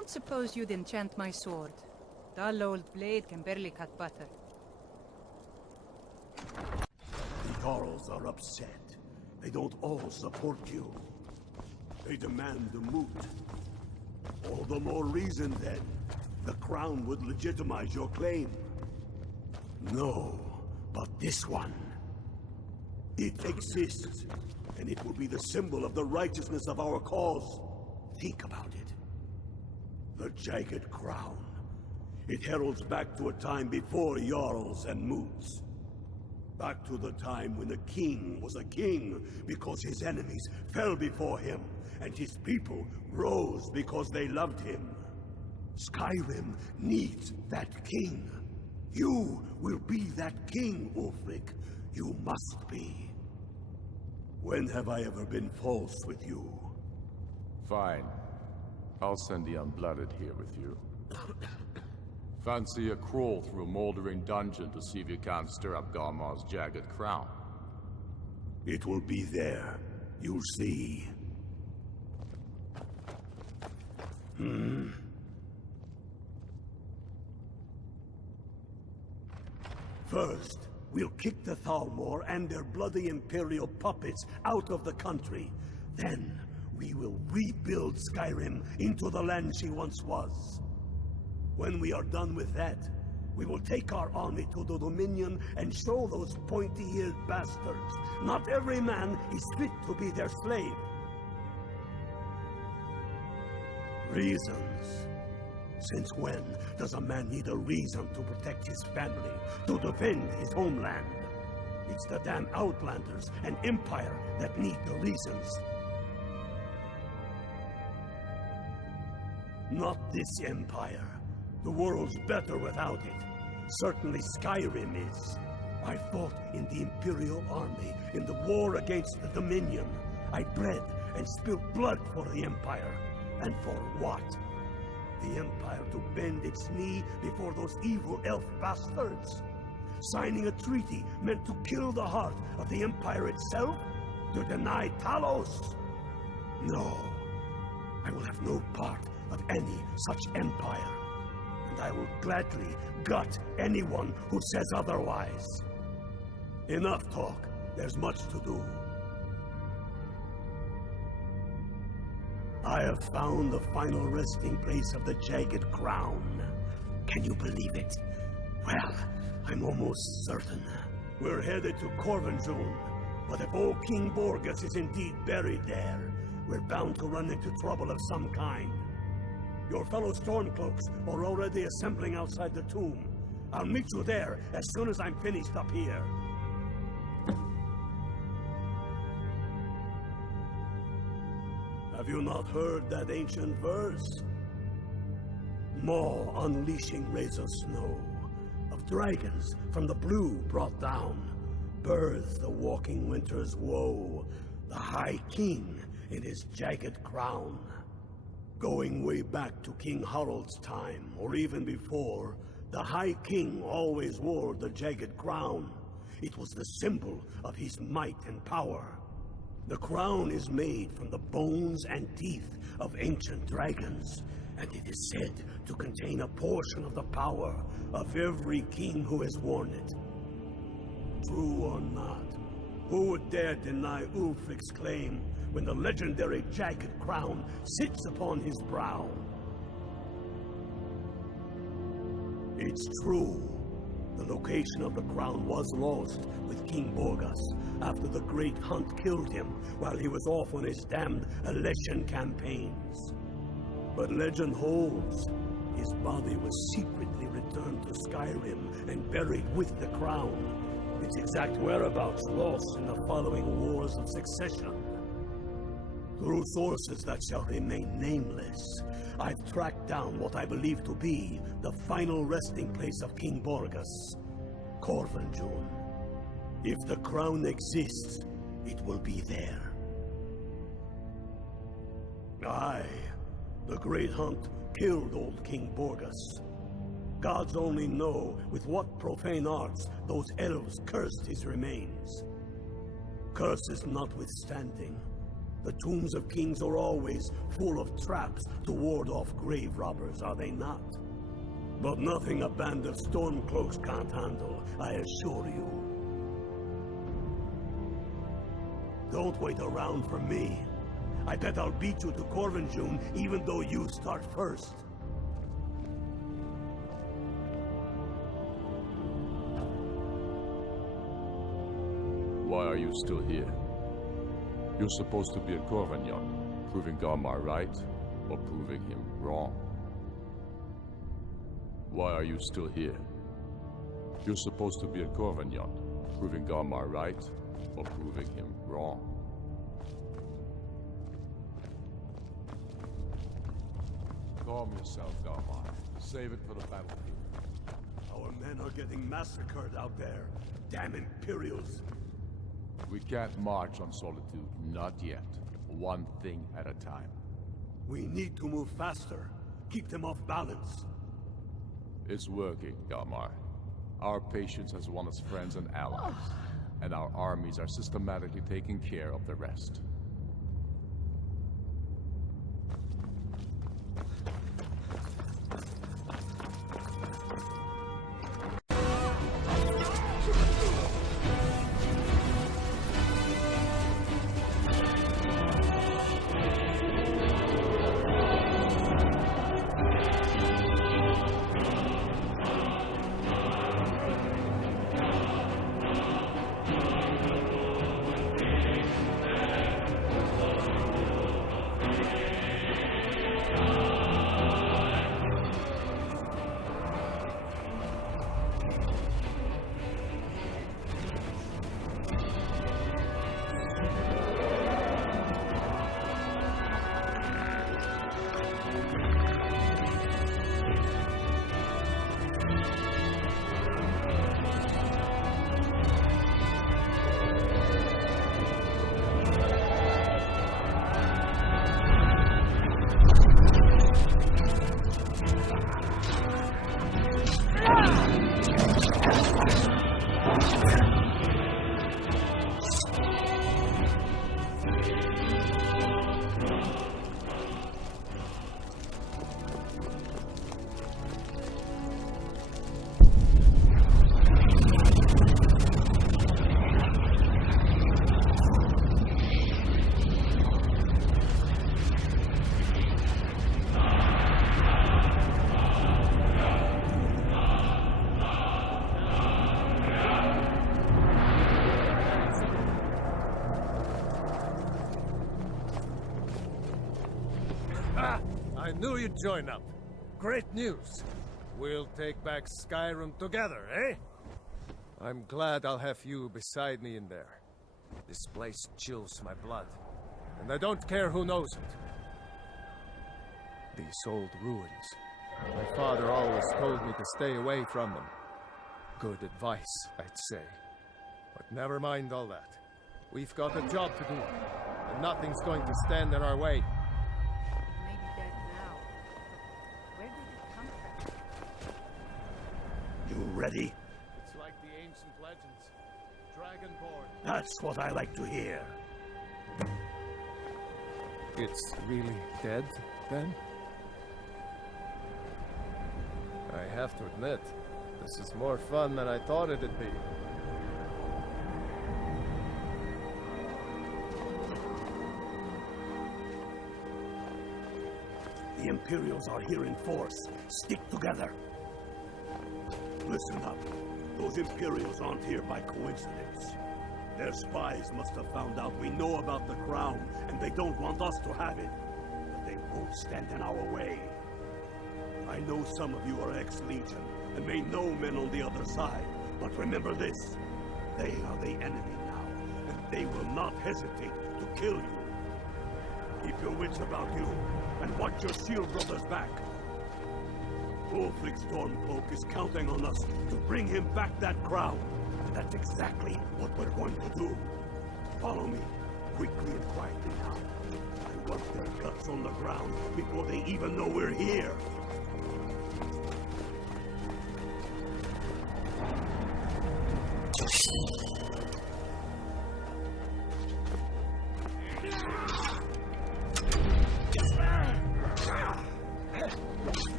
don't suppose you'd enchant my sword. Dull old blade can barely cut butter. The Jarls are upset. They don't all support you. They demand the moot. All the more reason, then. The crown would legitimize your claim. No, but this one. It exists, and it will be the symbol of the righteousness of our cause. Think about it. The Jagged Crown. It heralds back to a time before Jarls and moots. Back to the time when the king was a king because his enemies fell before him, and his people rose because they loved him. Skyrim needs that king. You will be that king, Ulfric. You must be. When have I ever been false with you? Fine. I'll send the Unblooded here with you. Fancy a crawl through a moldering dungeon to see if you can't stir up Garmar's Jagged Crown. It will be there. You'll see. First, we'll kick the Thalmor and their bloody Imperial puppets out of the country. Then, we will rebuild Skyrim into the land she once was. When we are done with that, we will take our army to the Dominion and show those pointy-eared bastards. Not every man is fit to be their slave. Reasons. Since when does a man need a reason to protect his family, to defend his homeland? It's the damn Outlanders and Empire that need the reasons. Not this Empire. The world's better without it. Certainly Skyrim is. I fought in the Imperial Army in the war against the Dominion. I bled and spilled blood for the Empire. And for what? The Empire to bend its knee before those evil elf bastards? Signing a treaty meant to kill the heart of the Empire itself? To deny Talos? No. I will have no part of any such empire. And I will gladly gut anyone who says otherwise. Enough talk. There's much to do. I have found the final resting place of the Jagged Crown. Can you believe it? Well, I'm almost certain. We're headed to Corvinjun, but if old King Borgus is indeed buried there, we're bound to run into trouble of some kind. Your fellow Stormcloaks are already assembling outside the tomb. I'll meet you there as soon as I'm finished up here. Have you not heard that ancient verse? Maw unleashing rays of snow, of dragons from the blue brought down, birth the walking winter's woe, the High King in his jagged crown. Going way back to King Harald's time, or even before, the High King always wore the Jagged Crown. It was the symbol of his might and power. The crown is made from the bones and teeth of ancient dragons, and it is said to contain a portion of the power of every king who has worn it. True or not, who would dare deny Ulfric's claim when the legendary Jagged Crown sits upon his brow? It's true. The location of the crown was lost with King Borgus after the Great Hunt killed him while he was off on his damned Alessian campaigns. But legend holds, his body was secretly returned to Skyrim and buried with the crown. Its exact whereabouts lost in the following Wars of Succession. Through sources that shall remain nameless, I've tracked down what I believe to be the final resting place of King Borgus, Corvinjun. If the crown exists, it will be there. Aye, the Great Hunt killed old King Borgus. Gods only know with what profane arts those elves cursed his remains. Curses notwithstanding, The tombs of kings are always full of traps to ward off grave robbers, are they not? But nothing a band of Stormcloaks can't handle, I assure you. Don't wait around for me. I bet I'll beat you to Corvinjune even though you start first. Why are you still here? You're supposed to be a Corvinjon, proving Garmar right, or proving him wrong. Why are you still here? You're supposed to be a Corvinjon, proving Garmar right, or proving him wrong. Calm yourself, Garmar. Save it for the battlefield. Our men are getting massacred out there. Damn Imperials. We can't march on Solitude, not yet. One thing at a time. We need to move faster. Keep them off balance. It's working, Garmar. Our patience has won us friends and allies, and our armies are systematically taking care of the rest. I knew you'd join up. Great news. We'll take back Skyrim together, eh? I'm glad I'll have you beside me in there. This place chills my blood, and I don't care who knows it. These old ruins. My father always told me to stay away from them. Good advice, I'd say. But never mind all that. We've got a job to do, and nothing's going to stand in our way. Maybe dead now. Where did it come from? You ready? It's like the ancient legends. Dragonborn. That's what I like to hear. It's really dead, then? I have to admit, this is more fun than I thought it'd be. The Imperials are here in force. Stick together. Listen up. Those Imperials aren't here by coincidence. Their spies must have found out we know about the crown, and they don't want us to have it. But they won't stand in our way. I know some of you are ex-Legion, and may know men on the other side. But remember this. They are the enemy now, and they will not hesitate to kill you. Keep your wits about you, and watch your shield brothers back. Ulfric Stormcloak is counting on us to bring him back that crown. And that's exactly what we're going to do. Follow me, quickly and quietly now. I want their guts on the ground before they even know we're here.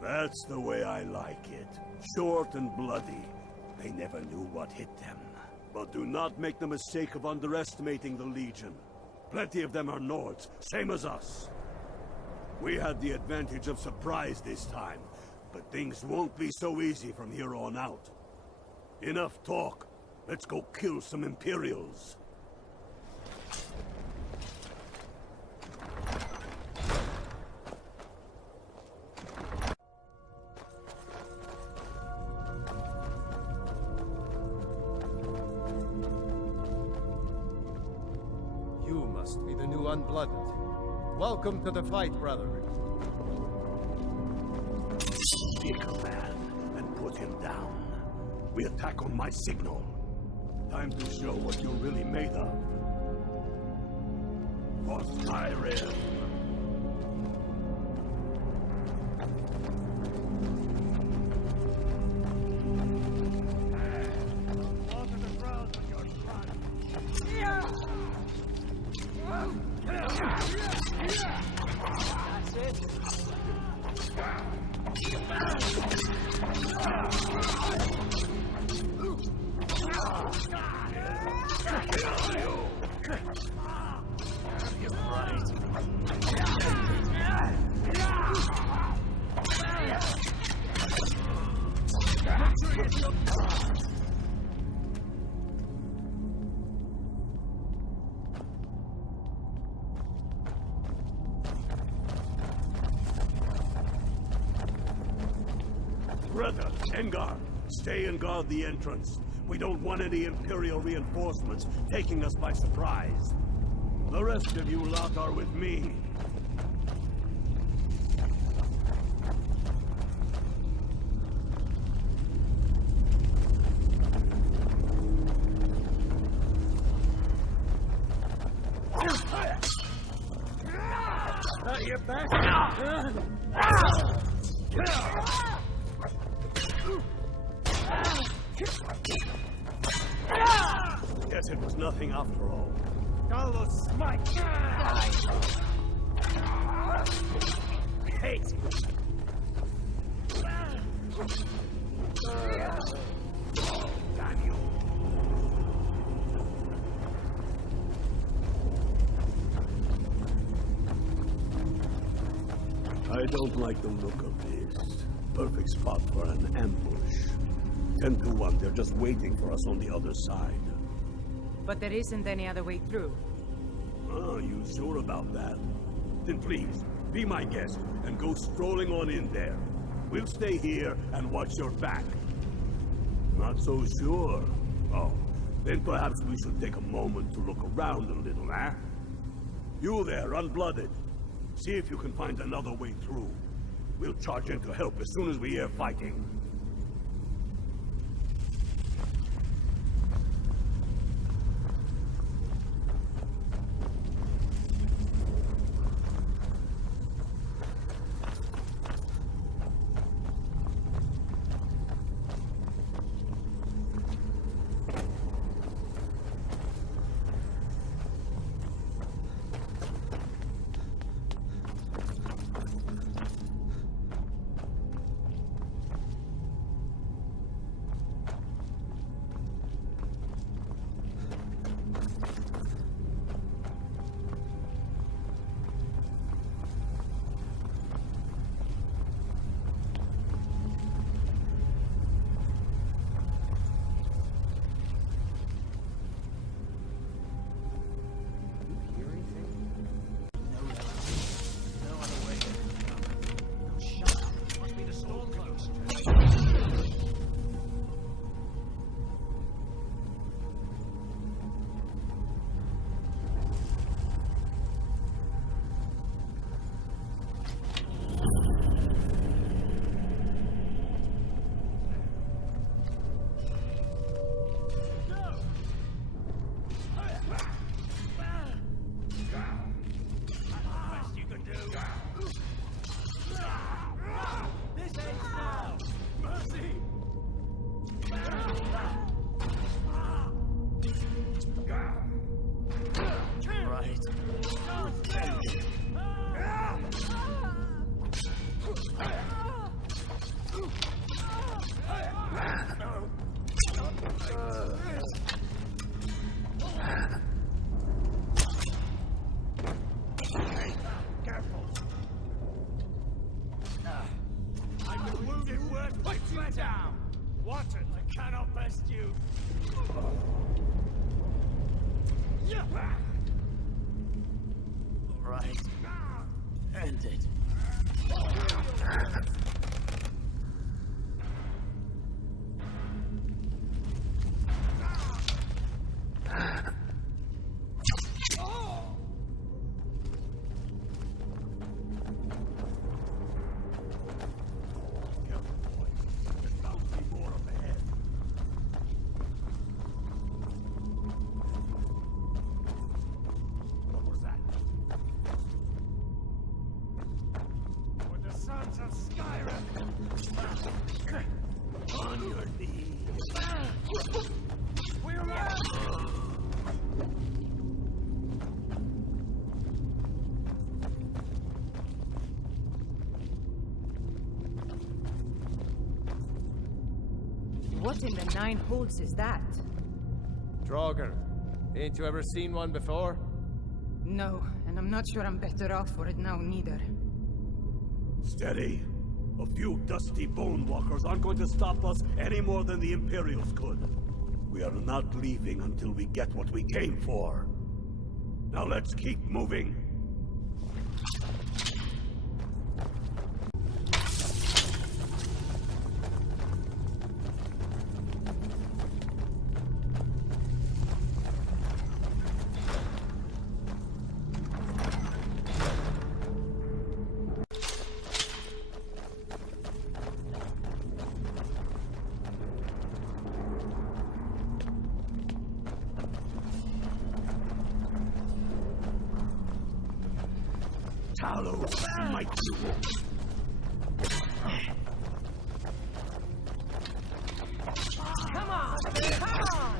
That's the way I like it. Short and bloody. They never knew what hit them. But do not make the mistake of underestimating the Legion. Plenty of them are Nords, same as us. We had the advantage of surprise this time, but things won't be so easy from here on out. Enough talk. Let's go kill some Imperials. You must be the new Unblooded. Welcome to the fight, brother. Pick a man and put him down. We attack on my signal. Time to show what you're really made of. For Skyrim. Brother, Sungard, stay and guard the entrance. We don't want any Imperial reinforcements taking us by surprise. The rest of you lot are with me. You're back. Guess it was nothing after all. Gallo smite! Hate! Damn you. I don't like the look of this. Perfect spot for an ambush. 10 to 1, they're just waiting for us on the other side. But there isn't any other way through. Oh, you sure about that? Then please, be my guest and go strolling on in there. We'll stay here and watch your back. Not so sure. Oh, then perhaps we should take a moment to look around a little, eh? You there, Unblooded. See if you can find another way through. We'll charge in to help as soon as we hear fighting. it down! Watch it, I cannot best you! Right. End it. Of Skyrim! On your knees. We're out! What in the nine holes is that? Draugr, ain't you ever seen one before? No, and I'm not sure I'm better off for it now, neither. Steady. A few dusty bone walkers aren't going to stop us any more than the Imperials could. We are not leaving until we get what we came for. Now let's keep moving. Talos might you. Come on! Come on!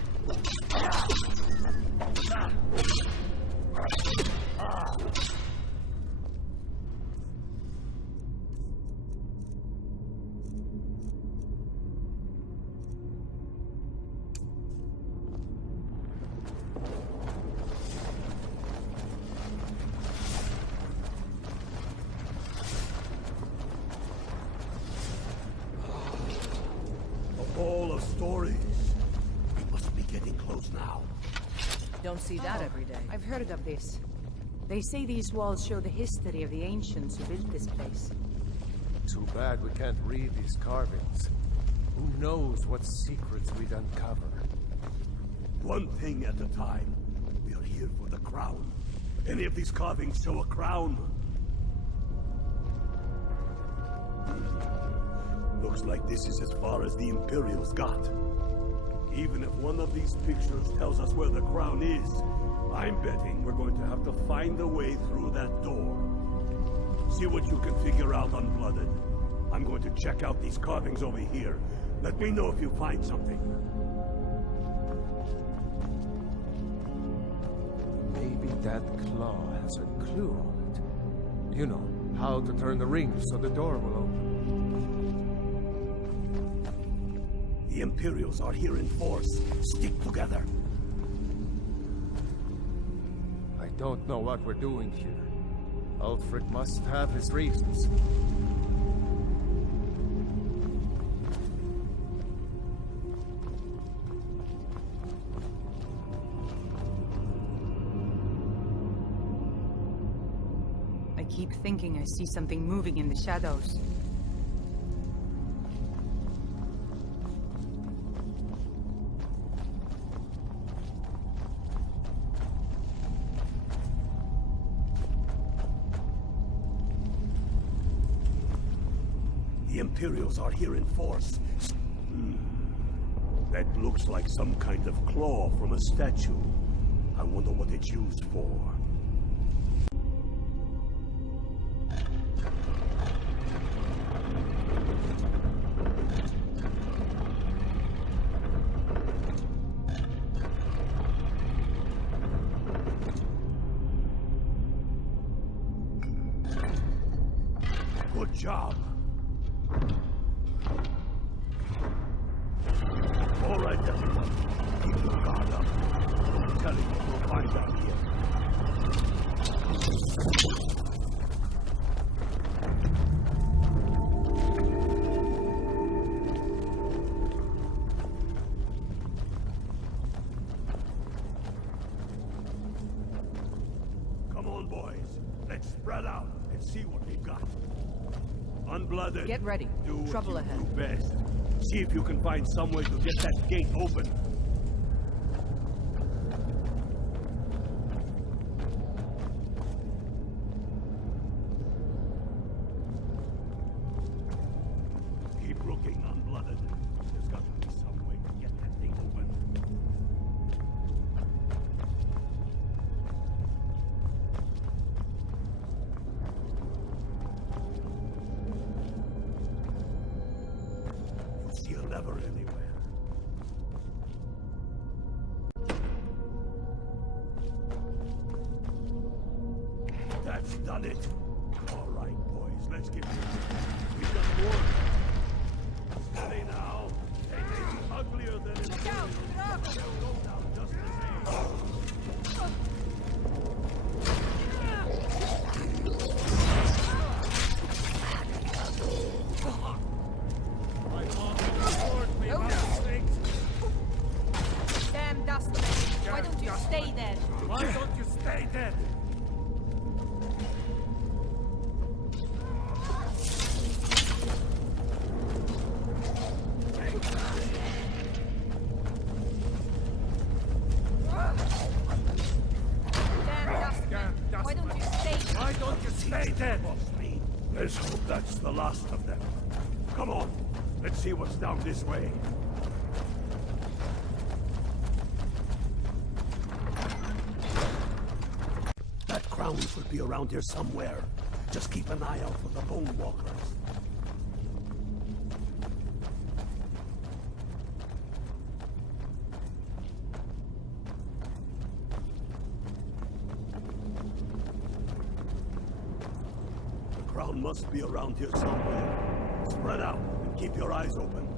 All of stories. We must be getting close now. Don't see that every day. I've heard of this. They say these walls show the history of the ancients who built this place. Too bad we can't read these carvings. Who knows what secrets we'd uncover? One thing at a time. We are here for the crown. Any of these carvings show a crown? Looks like this is as far as the Imperials got. Even if one of these pictures tells us where the crown is, I'm betting we're going to have to find a way through that door. See what you can figure out, Unblooded. I'm going to check out these carvings over here. Let me know if you find something. Maybe that claw has a clue on it. You know, how to turn the ring so the door will open. The Imperials are here in force. Stick together. I don't know what we're doing here. Ulfric must have his reasons. I keep thinking I see something moving in the shadows. The Imperials are here in force. That looks like some kind of claw from a statue. I wonder what it's used for. Good job. All right, everyone. Keep your guard up. I'm telling you, we'll find out here. Unblooded. Get ready. Do what Trouble you ahead. do best. See if you can find some way to get that gate open. Keep looking, Unblooded. There's got to be some way to get that thing open. You see a lever anywhere? That's done it. All right, boys, let's get moving. We've got more. Steady now. They may be uglier than in the out! Get up! They'll go down just the same. My mom warned me about these things. Damn dustman. Why don't you stay there? Why don't you stay dead? Damn dustman. Why don't you stay there? Why don't you stay dead? Let's hope that's the last of them. Come on, let's see what's down this way. That crown should be around here somewhere. Just keep an eye out for the bone walkers. The crown must be around here somewhere. Spread out and keep your eyes open.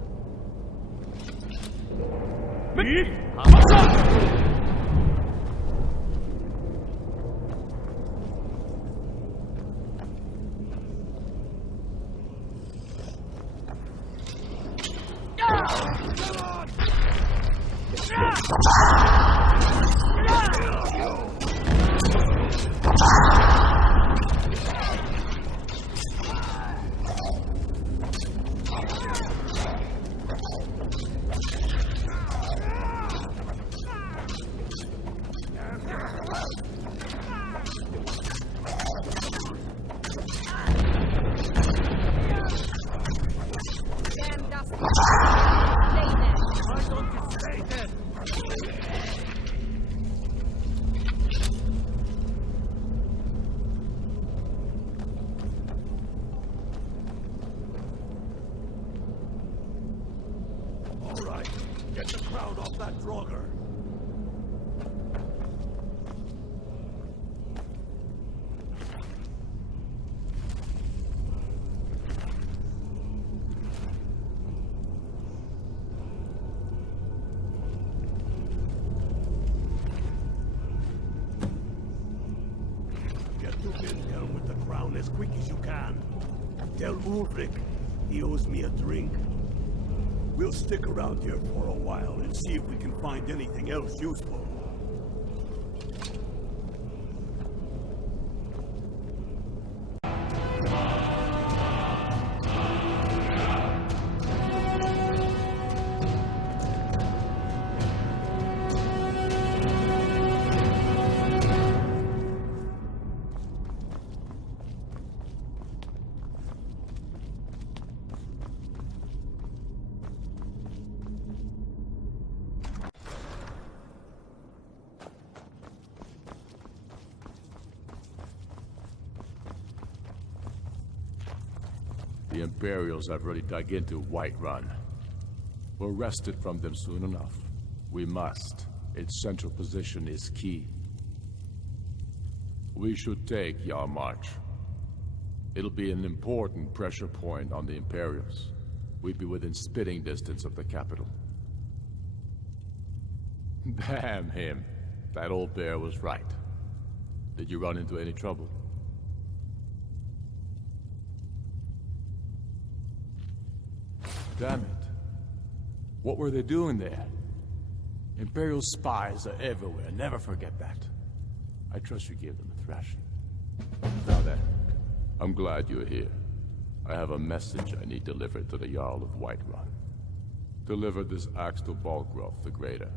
Damn dustman. Stay there. Why don't you stay dead? All right, get the crown off that Draugr. Get to Heimskr with the crown as quick as you can. Tell Ulfric he owes me a drink. We'll stick around here for a while and see if we can find anything else useful. The Imperials have already dug into Whiterun. We're wrested from them soon enough. We must. Its central position is key. We should take Yarmarch. It'll be an important pressure point on the Imperials. We'd be within spitting distance of the capital. Damn him. That old bear was right. Did you run into any trouble? Damn it. What were they doing there? Imperial spies are everywhere. Never forget that. I trust you gave them a thrashing. Now then, I'm glad you're here. I have a message I need delivered to the Jarl of Whiterun. Deliver this axe to Balgruuf the Greater.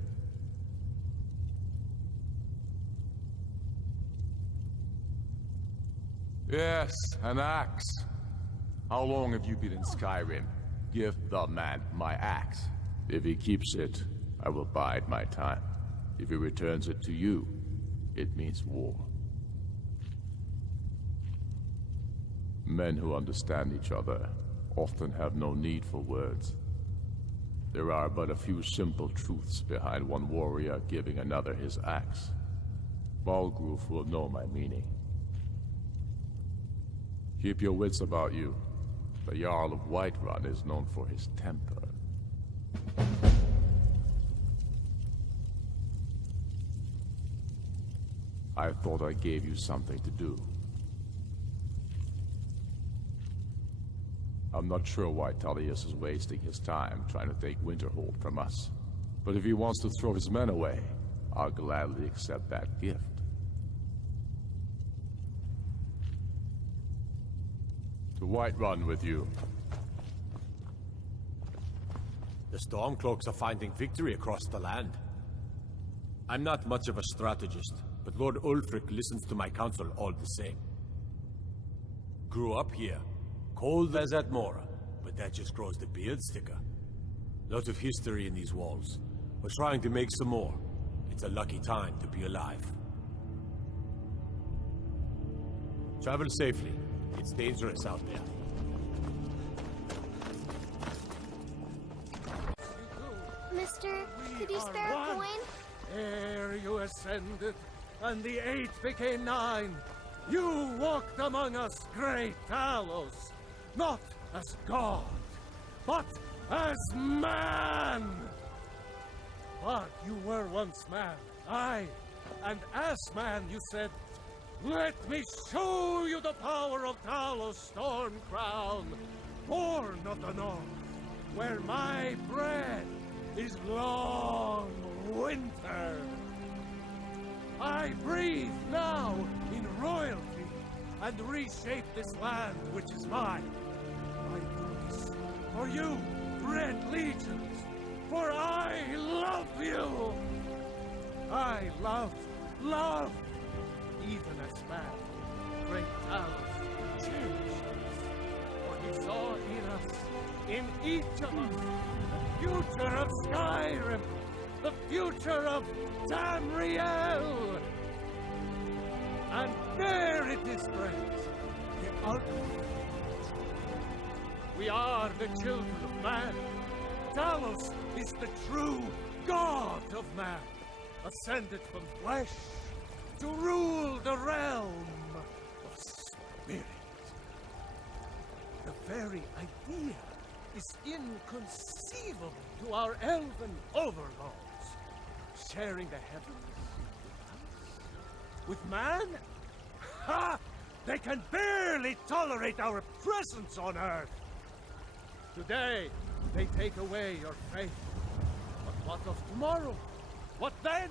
Yes, an axe. How long have you been in Skyrim? Give the man my axe. If he keeps it, I will bide my time. If he returns it to you, it means war. Men who understand each other often have no need for words. There are but a few simple truths behind one warrior giving another his axe. Balgruuf will know my meaning. Keep your wits about you. The Jarl of Whiterun is known for his temper. I thought I gave you something to do. I'm not sure why Tullius is wasting his time trying to take Winterhold from us. But if he wants to throw his men away, I'll gladly accept that gift. To Whiterun with you. The Stormcloaks are finding victory across the land. I'm not much of a strategist, but Lord Ulfric listens to my counsel all the same. Grew up here, cold as at Mora, but that just grows the beard thicker. Lots of history in these walls. We're trying to make some more. It's a lucky time to be alive. Travel safely. It's dangerous out there. Mister, could you spare a coin? Ere you ascended, and the 8 became 9, you walked among us, great Talos, not as God, but as man! But you were once man, aye, and as man you said, "Let me show you the power of Talos Stormcrown, born of the north, where my bread is long winter. I breathe now in royalty and reshape this land which is mine. I do this for you, Red Legions, for I love you. I love, even as man, great Talos changed us, for he saw in us, in each of us, the future of Skyrim, the future of Tamriel. And there it is, friends, the ultimate. We are the children of man. Talos is the true God of man, ascended from flesh to rule the realm of spirit. The very idea is inconceivable to our elven overlords, sharing the heavens with man? Ha! They can barely tolerate our presence on Earth. Today, they take away your faith. But what of tomorrow? What then?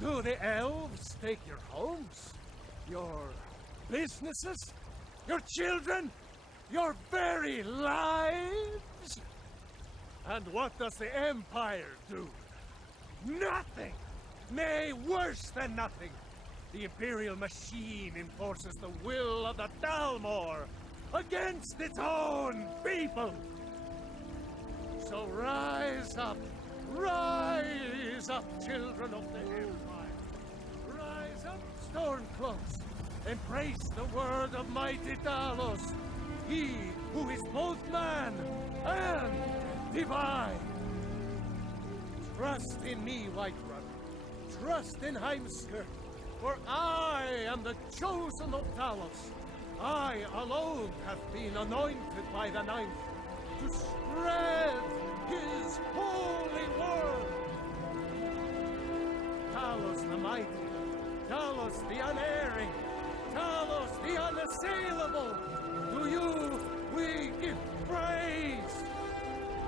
Do the elves take your homes? Your businesses? Your children? Your very lives? And what does the Empire do? Nothing! Nay, worse than nothing! The Imperial machine enforces the will of the Dalmor against its own people! So rise up, children of the Empire! Rise up, Stormcloaks! Embrace the word of mighty Talos! He who is both man and divine! Trust in me, Whiterun. Trust in Heimskr, for I am the chosen of Talos. I alone have been anointed by the Ninth to spread his holy word. Talos the mighty, Talos the unerring, Talos the unassailable. To you we give praise,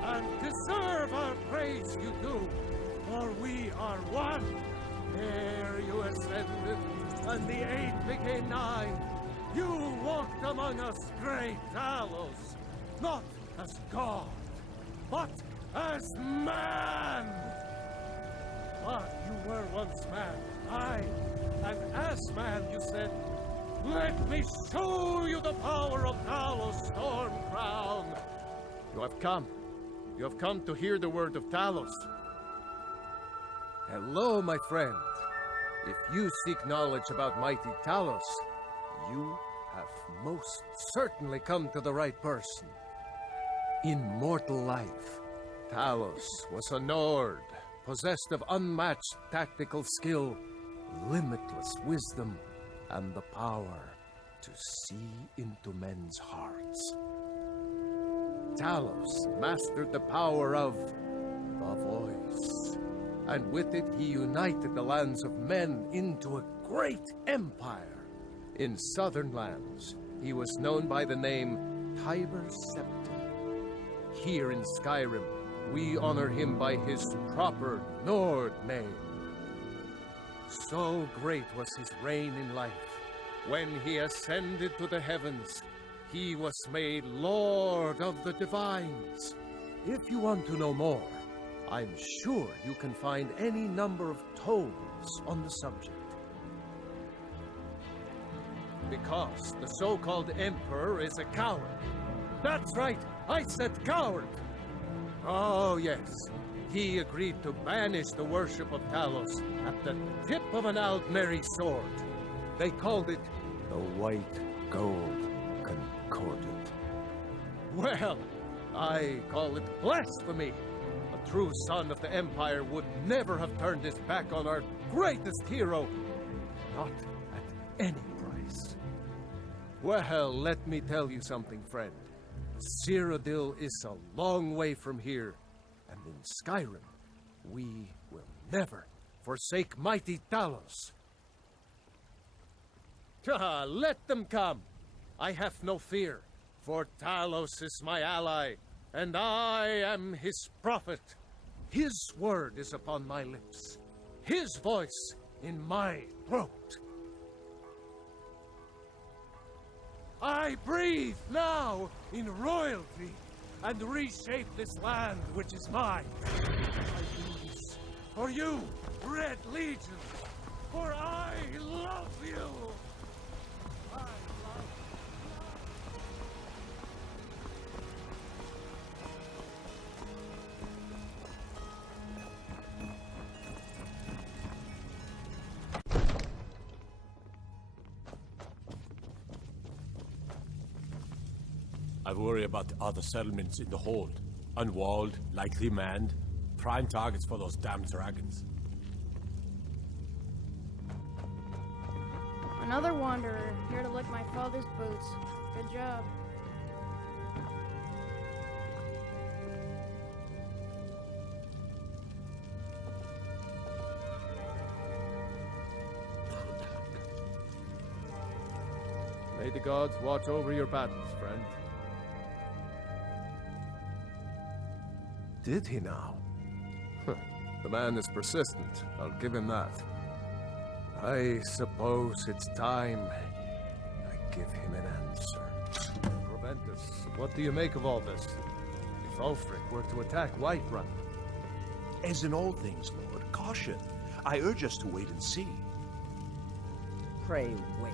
and deserve our praise you do, for we are one. Ere you ascended, and the 8 became 9, You walked among us, great Talos, not as God, but as man! But you were once man, aye, and as man you said, "Let me show you the power of Talos, Stormcrown!" You have come. You have come to hear the word of Talos. Hello, my friend. If you seek knowledge about mighty Talos, you have most certainly come to the right person. In mortal life, Talos was a Nord, possessed of unmatched tactical skill, limitless wisdom, and the power to see into men's hearts. Talos mastered the power of the voice, and with it he united the lands of men into a great empire. In southern lands, he was known by the name Tiber Septim. Here in Skyrim, we honor him by his proper Nord name. So great was his reign in life. When he ascended to the heavens, he was made Lord of the Divines. If you want to know more, I'm sure you can find any number of tomes on the subject. Because the so-called Emperor is a coward. That's right, I said coward! Oh yes, he agreed to banish the worship of Talos at the tip of an Aldmeri sword. They called it the White Gold Concordant. Well, I call it blasphemy. A true son of the Empire would never have turned his back on our greatest hero. Not at any price. Well, let me tell you something, friend. Cyrodiil is a long way from here, and in Skyrim, we will never forsake mighty Talos. Let them come. I have no fear, for Talos is my ally, and I am his prophet. His word is upon my lips, his voice in my throat. I breathe now in royalty and reshape this land which is mine. I do this for you, Red Legion, for I love you. I love I worry about the other settlements in the hold. Unwalled, lightly manned, prime targets for those damn dragons. Another wanderer, here to lick my father's boots. Good job. May the gods watch over your battles, friend. Did he now? The man is persistent, I'll give him that. I suppose it's time I give him an answer. Proventus, what do you make of all this? If Ulfric were to attack Whiterun? As in all things, Lord, caution. I urge us to wait and see. Pray wait.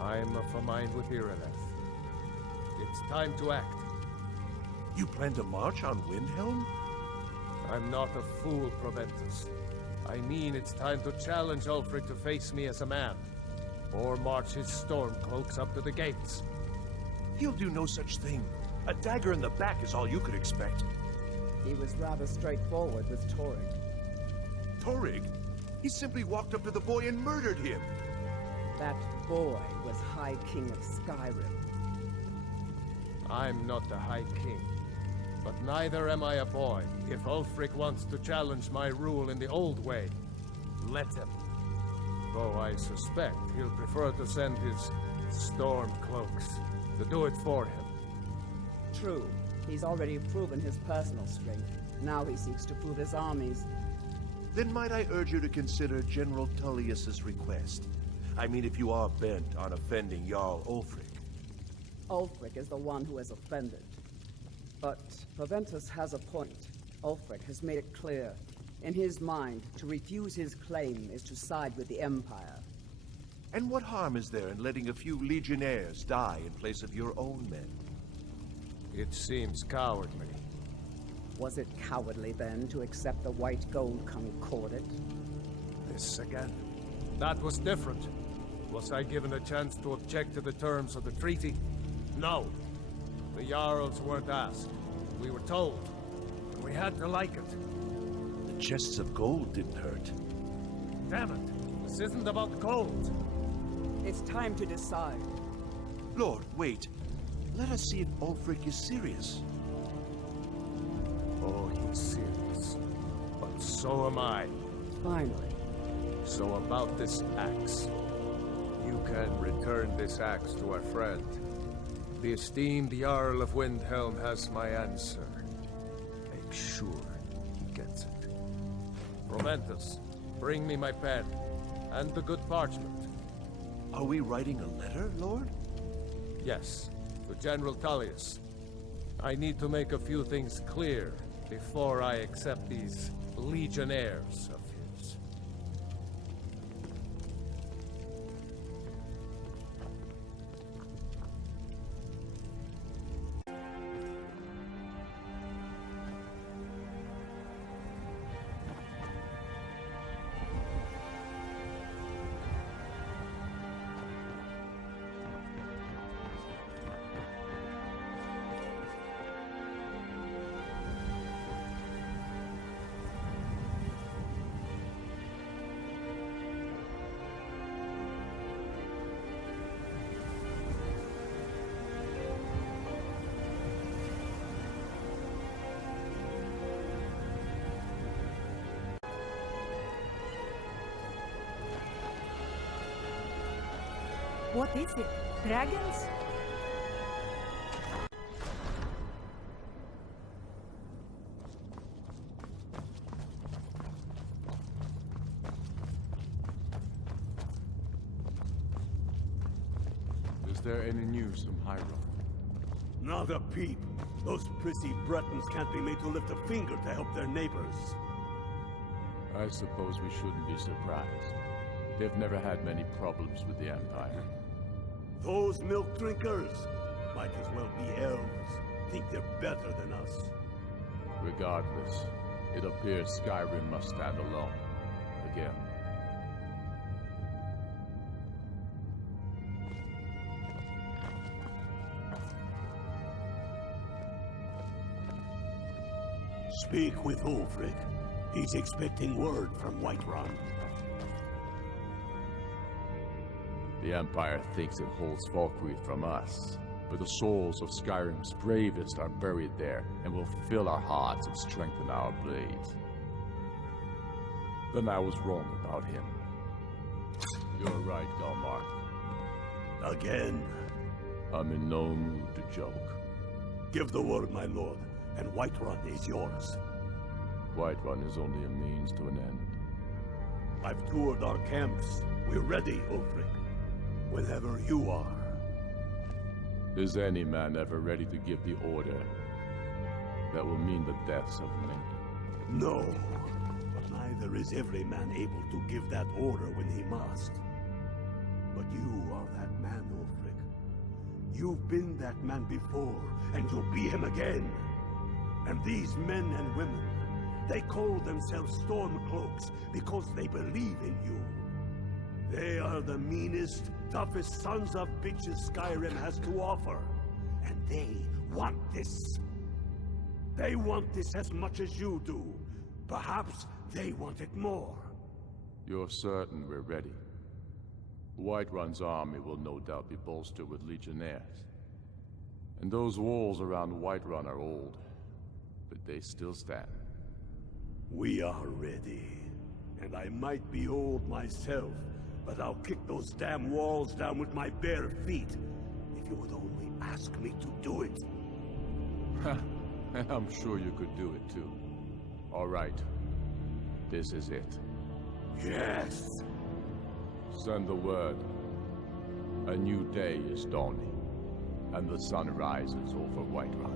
I'm of a mind with Ireneth. It's time to act. You plan to march on Windhelm? I'm not a fool, Proventus. I mean it's time to challenge Ulfric to face me as a man. Or march his Stormcloaks up to the gates. He'll do no such thing. A dagger in the back is all you could expect. He was rather straightforward with Torrig. Torrig? He simply walked up to the boy and murdered him. That boy was High King of Skyrim. I'm not the High King. But neither am I a boy. If Ulfric wants to challenge my rule in the old way, let him. Though I suspect he'll prefer to send his Stormcloaks to do it for him. True. He's already proven his personal strength. Now he seeks to prove his armies. Then might I urge you to consider General Tullius's request. I mean, if you are bent on offending Jarl Ulfric. Ulfric is the one who has offended. But Proventus has a point. Ulfric has made it clear. In his mind, to refuse his claim is to side with the Empire. And what harm is there in letting a few legionnaires die in place of your own men? It seems cowardly. Was it cowardly then to accept the white gold concordat? This again. That was different. Was I given a chance to object to the terms of the treaty? No. The Jarls weren't asked. We were told. And we had to like it. The chests of gold didn't hurt. Damn it. This isn't about gold. It's time to decide. Lord, wait. Let us see if Ulfric is serious. Oh, he's serious. But so am I. Finally. So about this axe. You can return this axe to our friend. The esteemed Jarl of Windhelm has my answer. Make sure he gets it. Proventus, bring me my pen. And the good parchment. Are we writing a letter, Lord? Yes, to General Tullius. I need to make a few things clear before I accept these legionnaires of his. What is it? Dragons? Is there any news from Heimskr? Not a peep. Those prissy Bretons can't be made to lift a finger to help their neighbors. I suppose we shouldn't be surprised. They've never had many problems with the Empire. Those milk drinkers might as well be elves. Think they're better than us. Regardless, it appears Skyrim must stand alone. Again. Speak with Ulfric. He's expecting word from Whiterun. The Empire thinks it holds Valkyrie from us, but the souls of Skyrim's bravest are buried there and will fill our hearts and strengthen our blades. Then I was wrong about him. You're right, Galmark. Again? I'm in no mood to joke. Give the word, my lord, and Whiterun is yours. Whiterun is only a means to an end. I've toured our camps. We're ready, Ulfric. Whenever you are. Is any man ever ready to give the order that will mean the deaths of many? No, but neither is every man able to give that order when he must. But you are that man, Ulfric. You've been that man before, and you'll be him again. And these men and women, they call themselves Stormcloaks because they believe in you. They are the meanest, toughest sons of bitches Skyrim has to offer. And they want this. They want this as much as you do. Perhaps they want it more. You're certain we're ready? Whiterun's army will no doubt be bolstered with legionnaires. And those walls around Whiterun are old, but they still stand. We are ready. And I might be old myself, but I'll kick those damn walls down with my bare feet, if you would only ask me to do it. And I'm sure you could do it too. All right. This is it. Yes! Send the word. A new day is dawning, and the sun rises over Whiterun.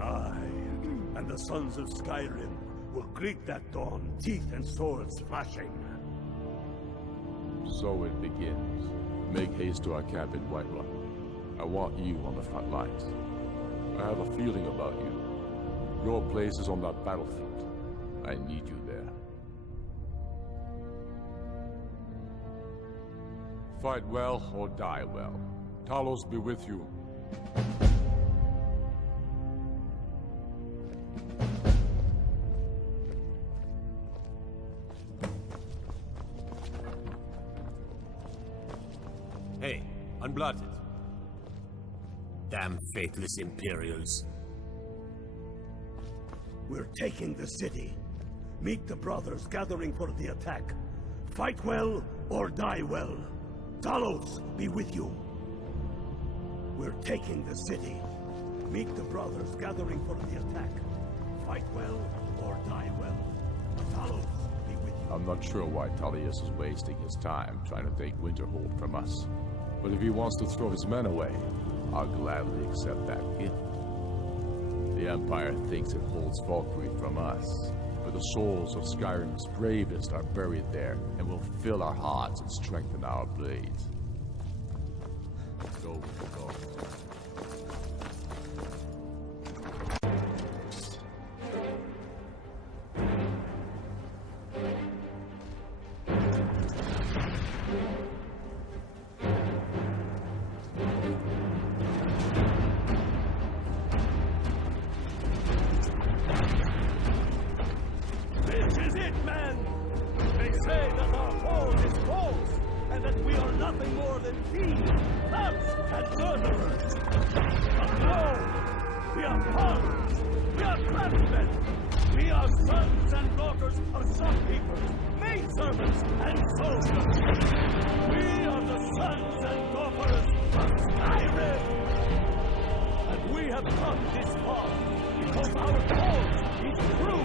Aye, and the sons of Skyrim will greet that dawn, teeth and swords flashing. So it begins. Make haste to our camp in Whiterun. I want you on the front lines. I have a feeling about you. Your place is on that battlefield. I need you there. Fight well or die well. Talos be with you. Hey, unblotted. Damn faithless Imperials. We're taking the city. Meet the brothers gathering for the attack. Fight well or die well. Talos be with you. We're taking the city. Meet the brothers gathering for the attack. Fight well or die well. Talos be with you. I'm not sure why Tullius is wasting his time trying to take Winterhold from us. But if he wants to throw his men away, I'll gladly accept that gift. The Empire thinks it holds Valkyrie from us, but the souls of Skyrim's bravest are buried there and will fill our hearts and strengthen our blades. Go with the gods. This is it, man! They say that our foe is false, and that we are nothing more than thieves, thugs, and murderers. But no! We are farmers! We are craftsmen! We are sons and daughters of shopkeepers, maidservants, and soldiers! We are the sons and daughters of Skyrim! And we have come this far because our cause is true!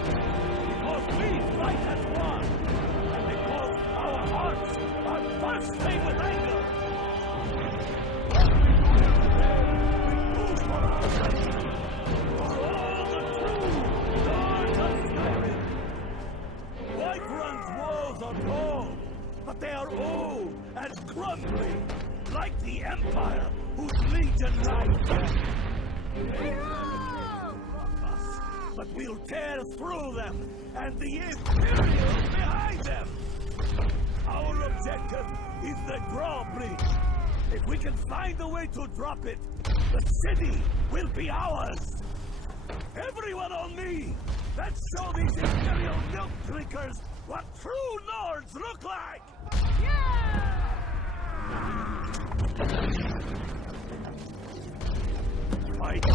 Because we fight as one, and because our hearts are bursting with anger. What we do here today, we do for our country, for all the true lords of Skyrim. Whiterun's walls are tall, but they are old and crumbling, like the Empire whose legion rides them. But we'll tear through them, and the Imperials behind them! Our objective is the drawbridge. If we can find a way to drop it, the city will be ours! Everyone on me! Let's show these Imperial milk drinkers what true Nords look like! Fight!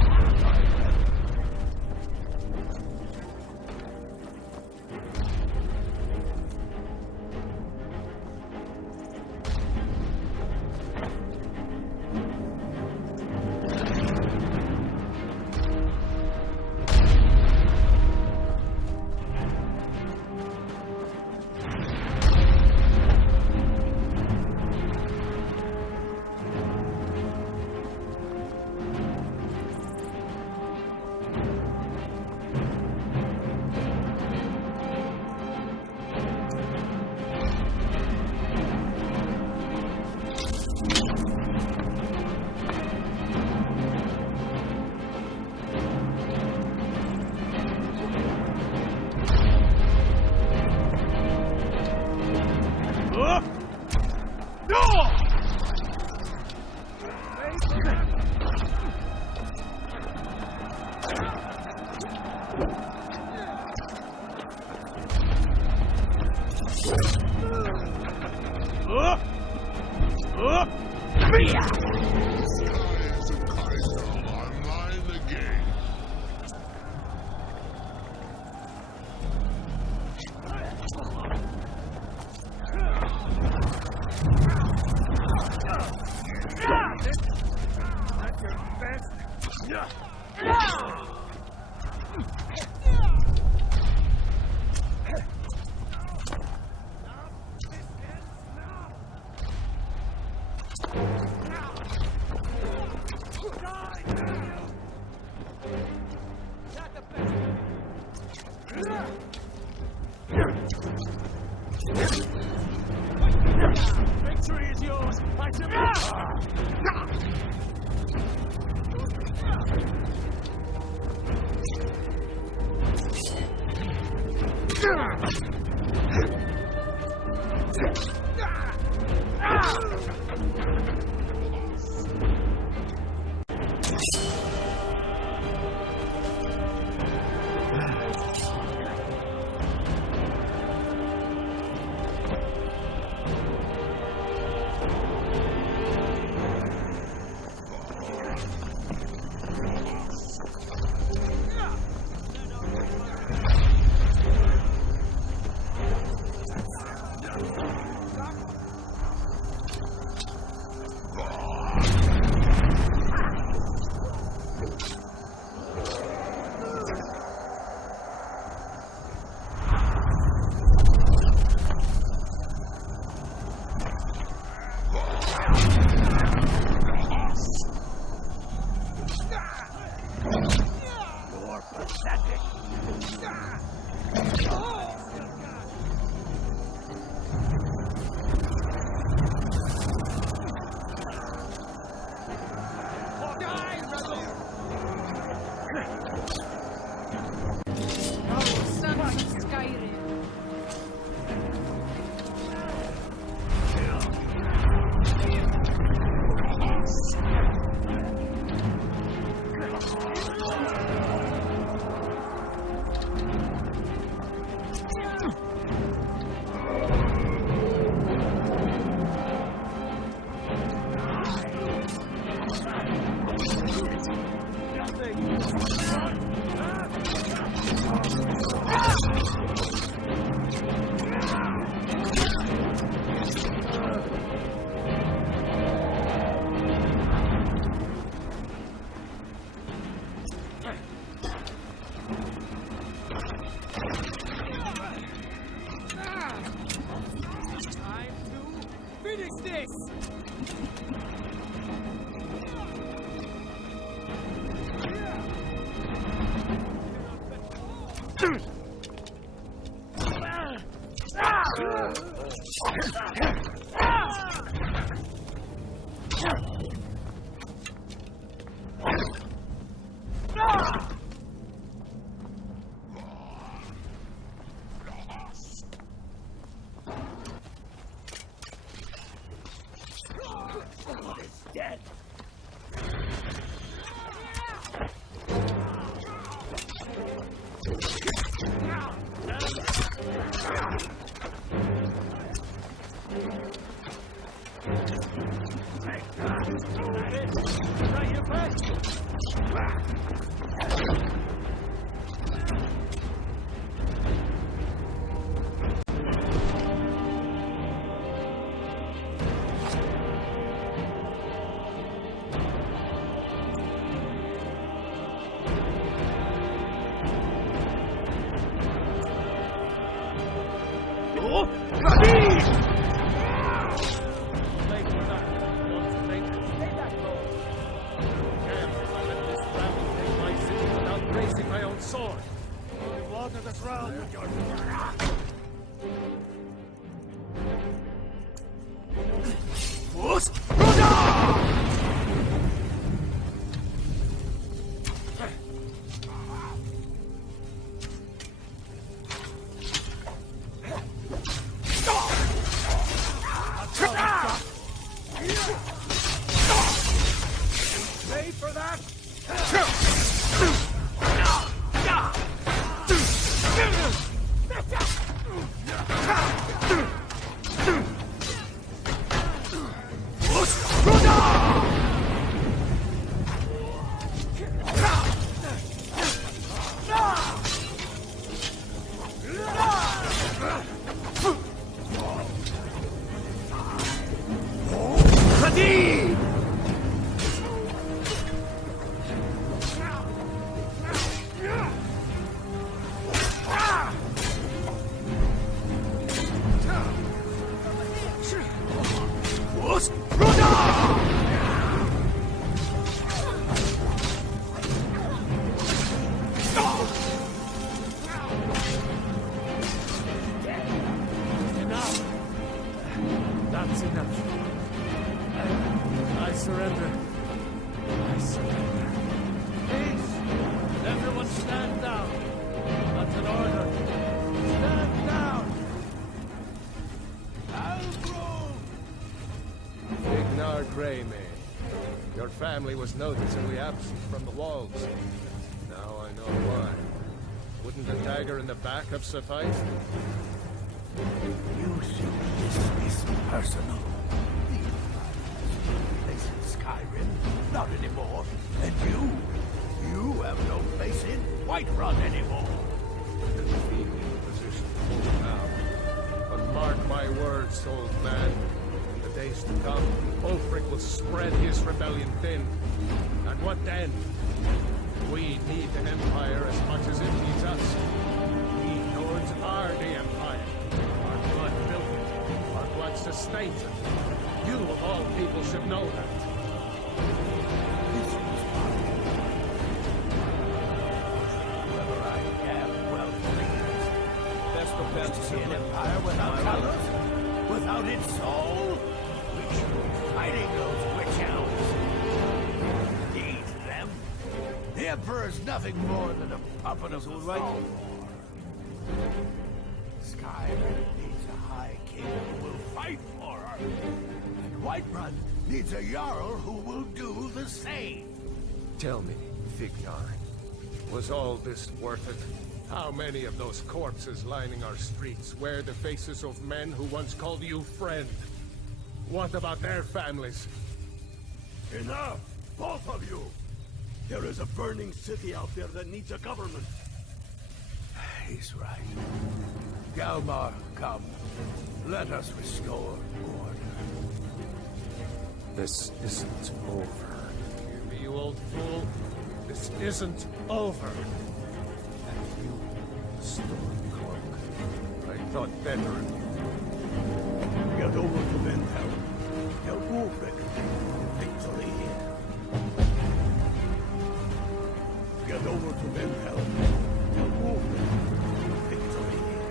Victory is yours! I family was noticeably absent from the walls. Now I know why. Wouldn't a dagger in the back have sufficed? You think this is personal? Place in Skyrim? Not anymore. And you have no place in Whiterun anymore. It's a feeble position to hold now. But mark my words, old man. In the days to come, Ulfric will spread his rebellion thin. And what then? We need the Empire as much as it needs us. We Nords are the Empire. Our blood built it. Our blood sustains it. You, of all people, should know that. This is whoever I am, well pleased. That's the best To see an empire without colors, without its soul, we should be fighting those witch elves. Need them. The Emperor's nothing more than a puppet of the Thrall. Skyrim needs a high king who will fight for her. And Whiterun needs a Jarl who will do the same. Tell me, Vignar, was all this worth it? How many of those corpses lining our streets wear the faces of men who once called you friend? What about their families? Enough! Both of you! There is a burning city out there that needs a government. He's right. Galmar, come. Let us restore order. This isn't over. Hear me, you old fool? This isn't over. And you, Stormcloak, I thought better of you. Get over to Vendel. Tell Ulfric victory here. Get over to Vendel. Tell Ulfric victory here.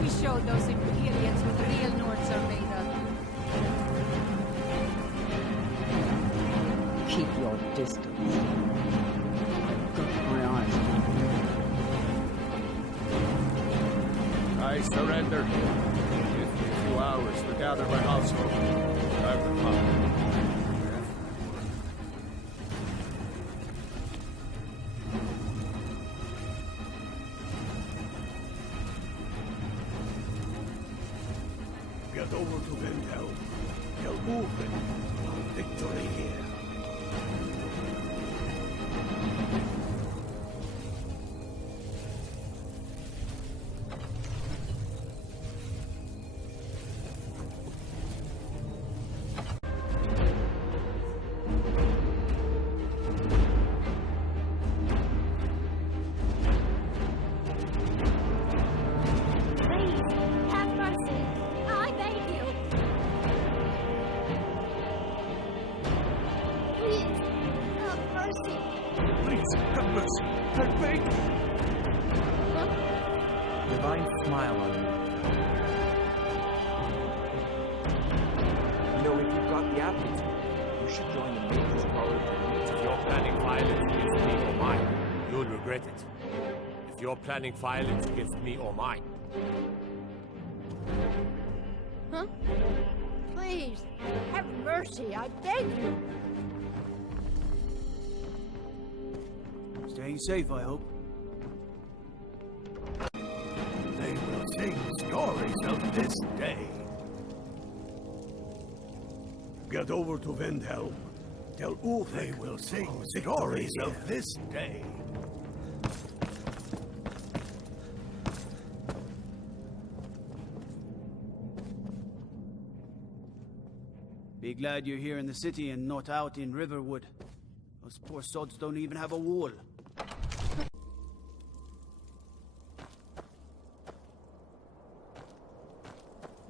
We showed those Imperials what real Nords are made of. Keep your distance. Got my eyes on you. I surrender. Give me a few hours to gather my household. I will come. Get over to Vendel. Tell Ulfric victory here. Please, have mercy. I beg you. Please, have mercy. Please, have mercy. I beg you. Divine smile on you. You know, if you've got the aptitude, you should join the Mage's College. If you're planning violence against me or mine, you'll regret it. If you're planning violence against me or mine, Huh? Please, have mercy, I beg you. Staying safe, I hope. They will sing stories of this day. Get over to Vendel. Tell Ulfric they will sing stories of this day. Be glad you're here in the city and not out in Riverwood. Those poor sods don't even have a wall.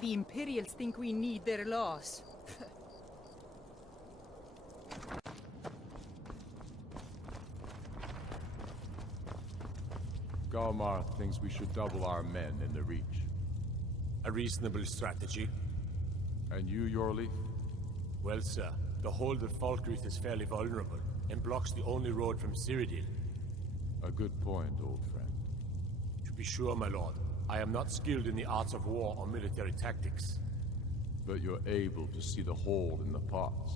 The Imperials think we need their laws. Galmar thinks we should double our men in the Reach. a reasonable strategy. And you, Yorleaf? Well, sir, the hold at Falkreath is fairly vulnerable, and blocks the only road from Cyrodiil. A good point, old friend. To be sure, my lord. I am not skilled in the arts of war or military tactics. But you're able to see the whole in the parts,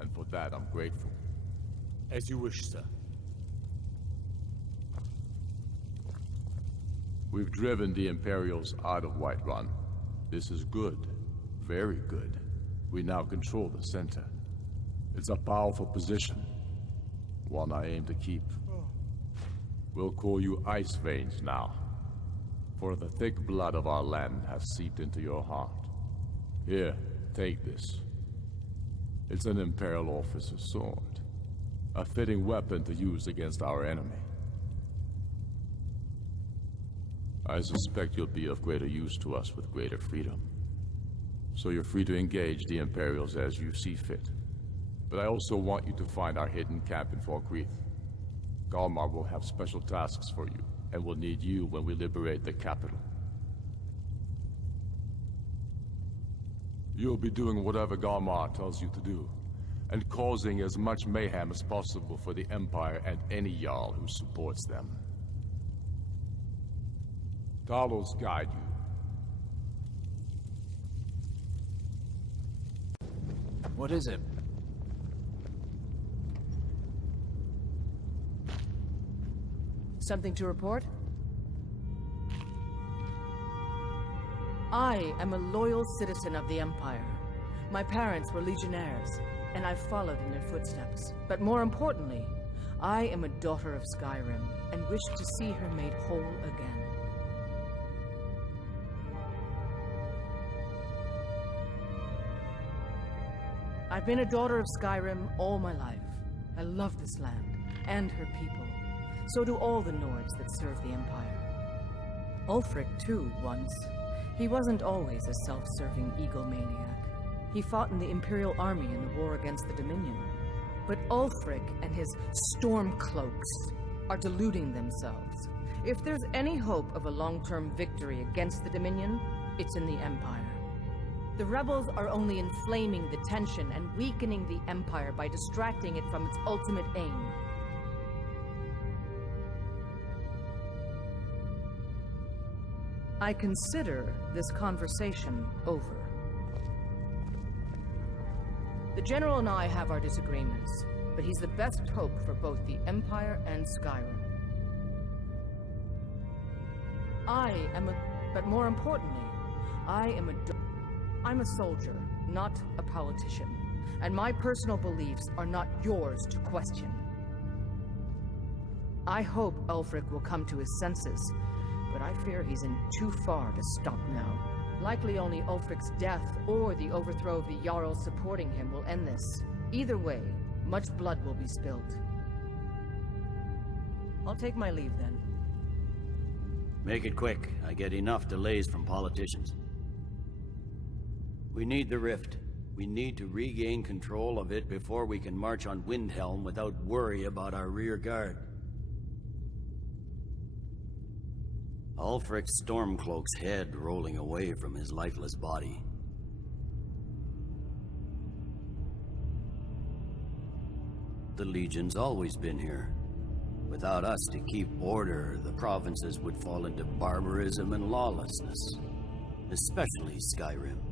and for that I'm grateful. As you wish, sir. We've driven the Imperials out of Whiterun. This is good. Very good. We now control the center. It's a powerful position. One I aim to keep. We'll call you Ice Veins now. For the thick blood of our land has seeped into your heart. Here, take this. It's an Imperial officer's sword. A fitting weapon to use against our enemy. I suspect you'll be of greater use to us with greater freedom. So you're free to engage the Imperials as you see fit. But I also want you to find our hidden camp in Fort Neugrad. Galmar will have special tasks for you, and will need you when we liberate the capital. You'll be doing whatever Galmar tells you to do, and causing as much mayhem as possible for the Empire and any Jarl who supports them. Talos guide you. What is it? Something to report? I am a loyal citizen of the Empire. My parents were legionnaires, and I followed in their footsteps. But more importantly, I am a daughter of Skyrim, and wish to see her made whole again. I've been a daughter of Skyrim all my life. I love this land, and her people. So do all the Nords that serve the Empire. Ulfric, too, once. He wasn't always a self-serving egomaniac. He fought in the Imperial army in the war against the Dominion. But Ulfric and his Stormcloaks are deluding themselves. If there's any hope of a long-term victory against the Dominion, it's in the Empire. The rebels are only inflaming the tension and weakening the Empire by distracting it from its ultimate aim. I consider this conversation over. The General and I have our disagreements, but he's the best hope for both the Empire and Skyrim. But more importantly, I'm a soldier, not a politician, and my personal beliefs are not yours to question. I hope Ulfric will come to his senses, but I fear he's in too far to stop now. Likely only Ulfric's death or the overthrow of the Jarls supporting him will end this. Either way, much blood will be spilled. I'll take my leave then. Make it quick. I get enough delays from politicians. We need the rift. We need to regain control of it before we can march on Windhelm without worry about our rear guard. Ulfric's Stormcloak's head rolling away from his lifeless body. The Legion's always been here. Without us to keep order, the provinces would fall into barbarism and lawlessness. Especially Skyrim.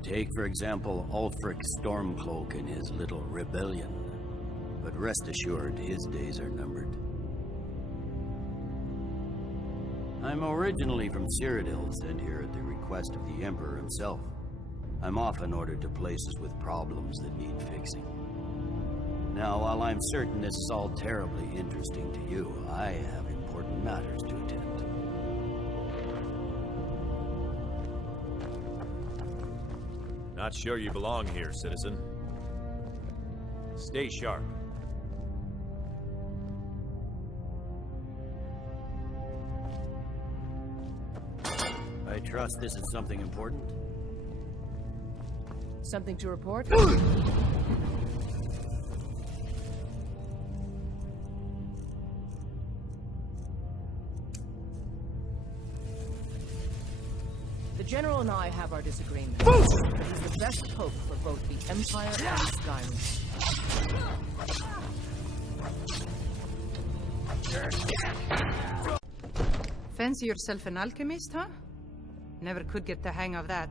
Take, for example, Ulfric's Stormcloak and his little rebellion. But rest assured, his days are numbered. I'm originally from Cyrodiil, sent here at the request of the Emperor himself. I'm often ordered to places with problems that need fixing. Now, while I'm certain this is all terribly interesting to you, I have important matters to attend. Not sure you belong here, citizen. Stay sharp. I trust this is something important? Something to report? The General and I have our disagreements. He's the best hope for both the Empire and Skyrim. Fancy yourself an alchemist, huh? Never could get the hang of that.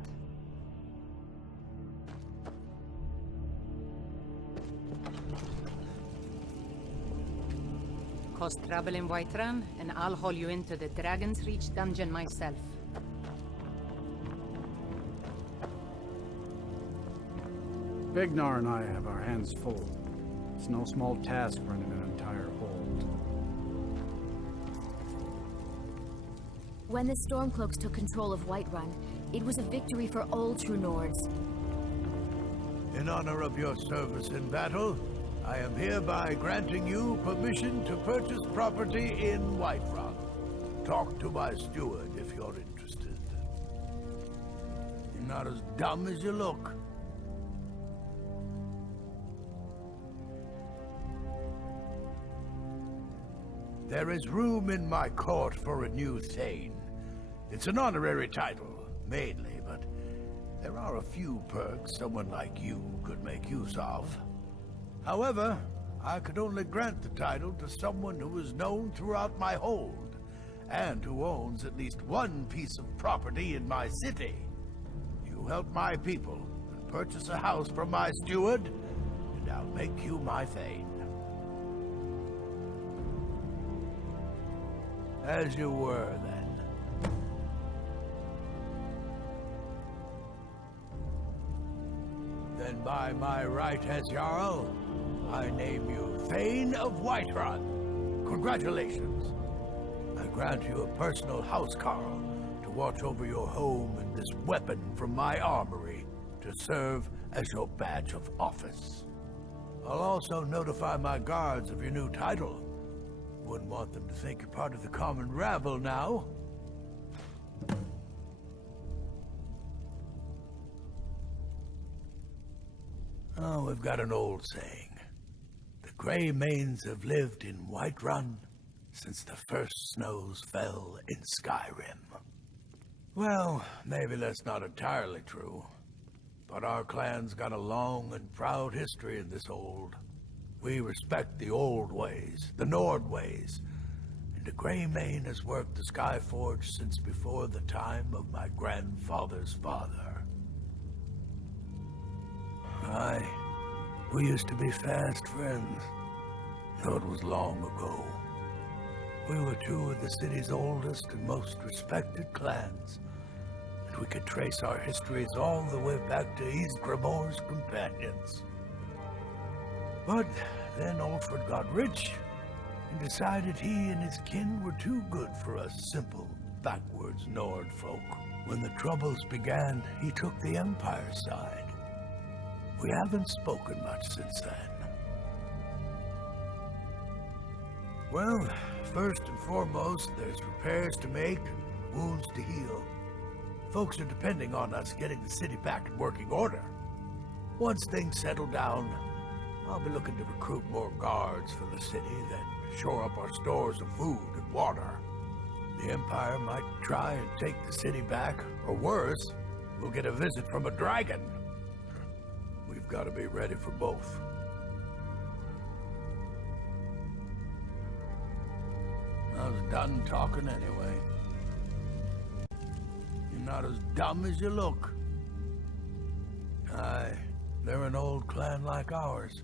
Cause trouble in Whiterun, and I'll haul you into the Dragon's Reach dungeon myself. Vignar and I have our hands full. It's no small task running an entire hold. When the Stormcloaks took control of Whiterun, it was a victory for all true Nords. In honor of your service in battle, I am hereby granting you permission to purchase property in Whiterun. Talk to my steward if you're interested. You're not as dumb as you look. There is room in my court for a new Thane. It's an honorary title, mainly, but there are a few perks someone like you could make use of. However, I could only grant the title to someone who is known throughout my hold, and who owns at least one piece of property in my city. You help my people, and purchase a house from my steward, and I'll make you my Thane. As you were, then. Then by my right as Jarl, I name you Thane of Whiterun. Congratulations. I grant you a personal housecarl to watch over your home and this weapon from my armory to serve as your badge of office. I'll also notify my guards of your new title. Wouldn't want them to think you're part of the common rabble now. Oh, we've got an old saying. The Grey Manes have lived in Whiterun since the first snows fell in Skyrim. Well, maybe that's not entirely true. But our clan's got a long and proud history in this hold. We respect the old ways, the Nord ways, and the Grey Mane has worked the Skyforge since before the time of my grandfather's father. Aye, we used to be fast friends, though it was long ago. We were two of the city's oldest and most respected clans, and we could trace our histories all the way back to Ysgramor's companions. But then Ulfric got rich and decided he and his kin were too good for us simple, backwards Nord folk. When the Troubles began, he took the Empire's side. We haven't spoken much since then. Well, first and foremost, there's repairs to make and wounds to heal. Folks are depending on us getting the city back in working order. Once things settle down, I'll be looking to recruit more guards for the city, then shore up our stores of food and water. The Empire might try and take the city back, or worse, we'll get a visit from a dragon. We've got to be ready for both. I was done talking anyway. You're not as dumb as you look. Aye, they're an old clan like ours.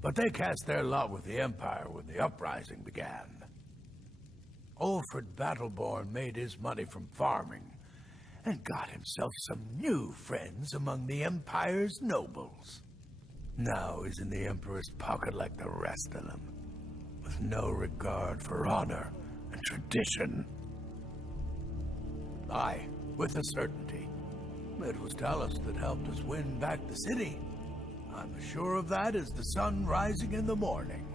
But they cast their lot with the Empire when the uprising began. Ulfric Battleborn made his money from farming, and got himself some new friends among the Empire's nobles. Now he's in the Emperor's pocket like the rest of them, with no regard for honor and tradition. Aye, with a certainty. It was Tullius that helped us win back the city. I'm as sure of that as the sun rising in the morning.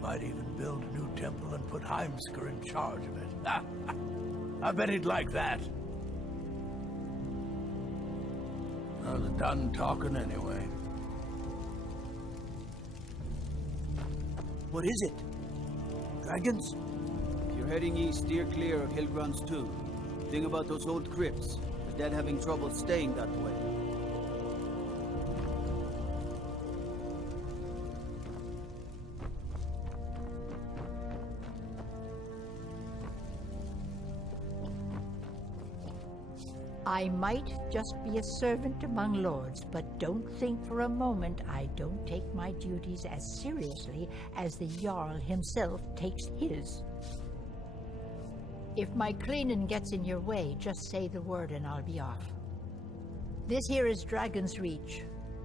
Might even build a new temple and put Heimskr in charge of it. I bet he'd like that. I was done talking anyway. What is it? Dragons? If you're heading east, steer clear of Hilgrand's tomb. Think about those old crypts. The dead having trouble staying that way. I might just be a servant among lords, but don't think for a moment I don't take my duties as seriously as the Jarl himself takes his. If my cleaning gets in your way, just say the word and I'll be off. This here is Dragon's Reach,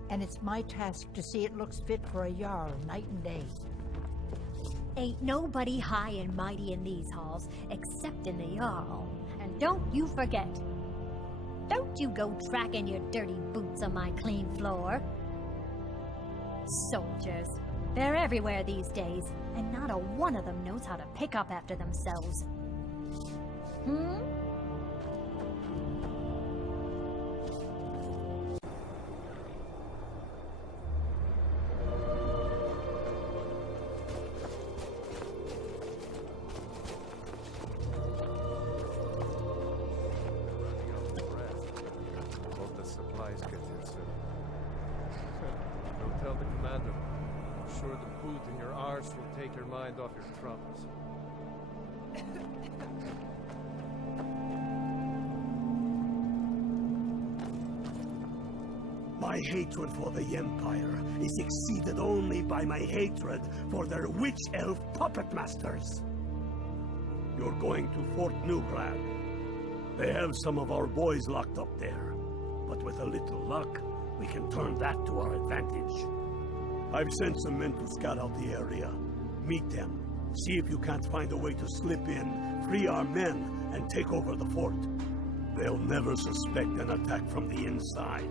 and it's my task to see it looks fit for a Jarl night and day. Ain't nobody high and mighty in these halls, except in the Jarl. And don't you forget, don't you go tracking your dirty boots on my clean floor. Soldiers, they're everywhere these days, and not a one of them knows how to pick up after themselves. Don't tell the commander. I'm sure the boot in your arse will take your mind off your troubles. My hatred for the Empire is exceeded only by my hatred for their witch-elf puppet masters. You're going to Fort Neugrad. They have some of our boys locked up there. But with a little luck, we can turn that to our advantage. I've sent some men to scout out the area. Meet them. See if you can't find a way to slip in, free our men, and take over the fort. They'll never suspect an attack from the inside.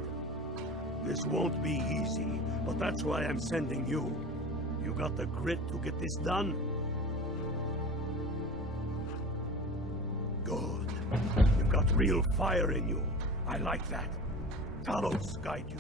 This won't be easy, but that's why I'm sending you. You got the grit to get this done? Good. You've got real fire in you. I like that. Talos guide you.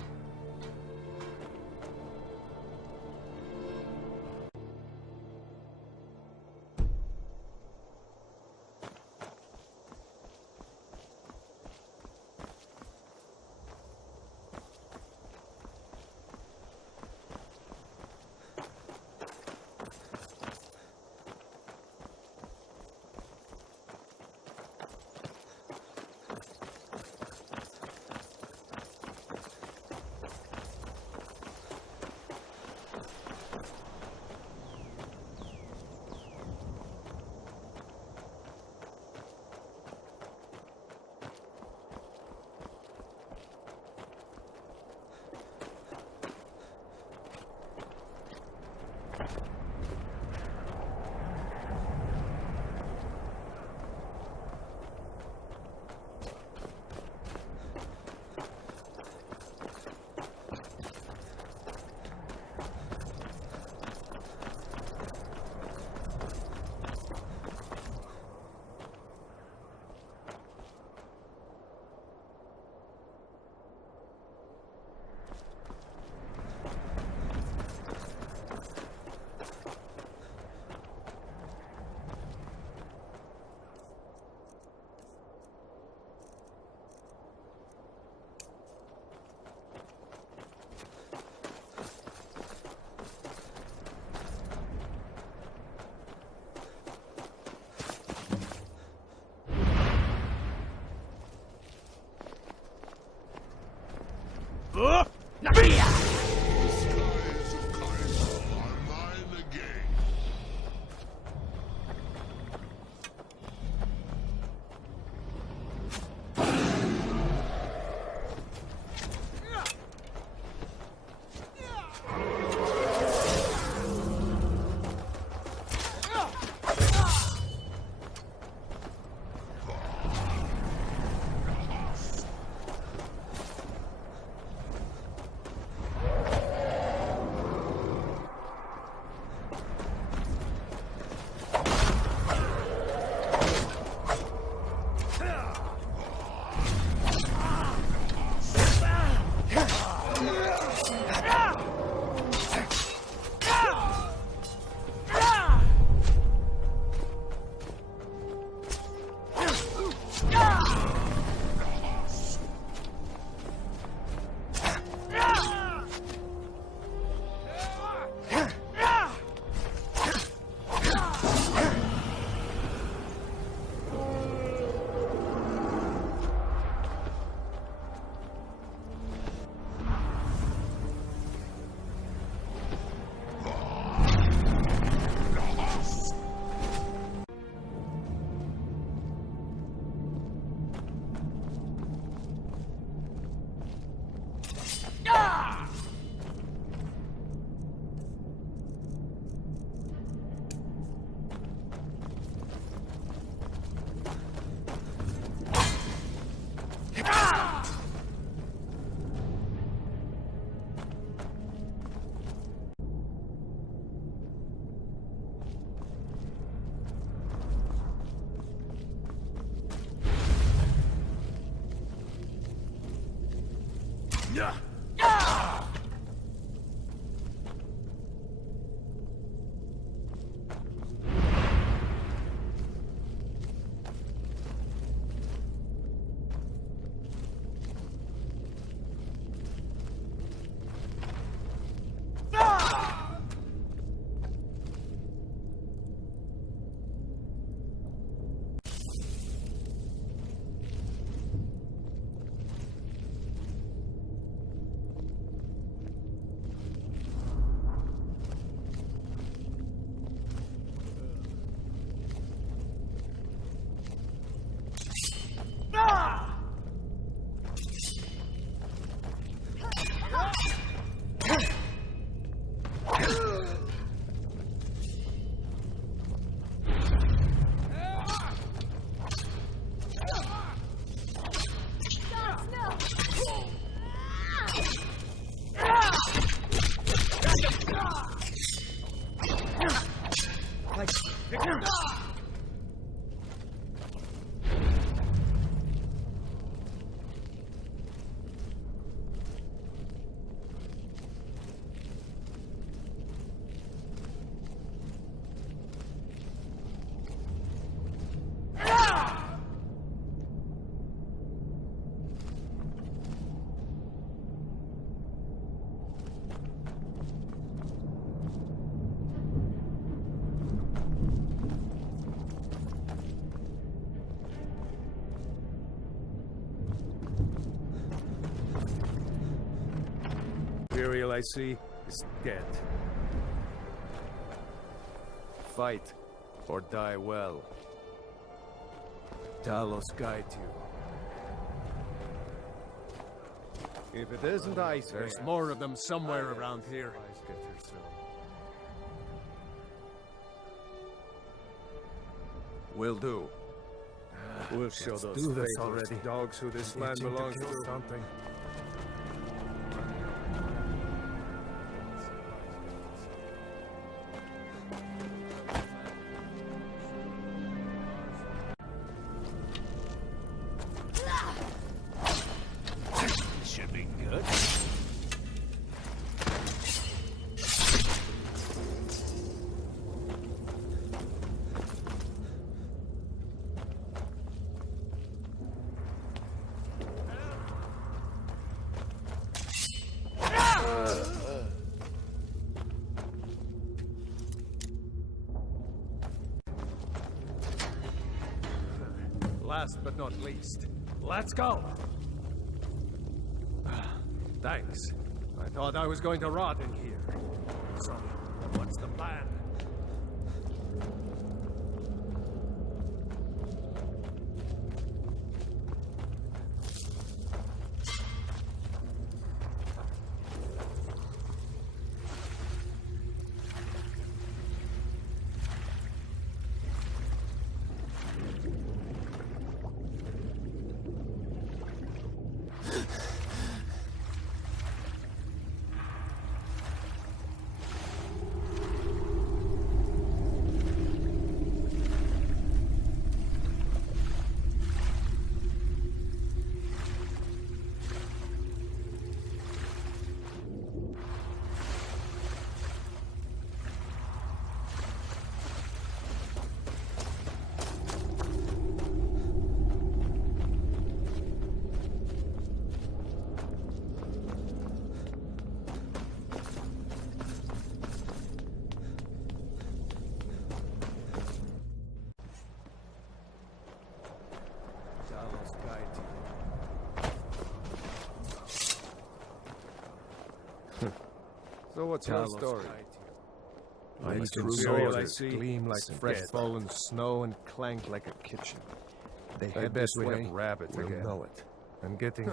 material I see is dead. Fight or die well. Talos guide you. If it isn't ice, there's more of them somewhere around here. Will do. We'll show those faithless dogs who this land belongs to. Something. Should be good. Last but not least, let's go! Thanks. I thought I was going to rot in here. So, what's the plan? So what's your story? My material I see gleam like fresh fallen snow and clank like a kitchen. They head this way, rabbits again. Know it. I'm getting.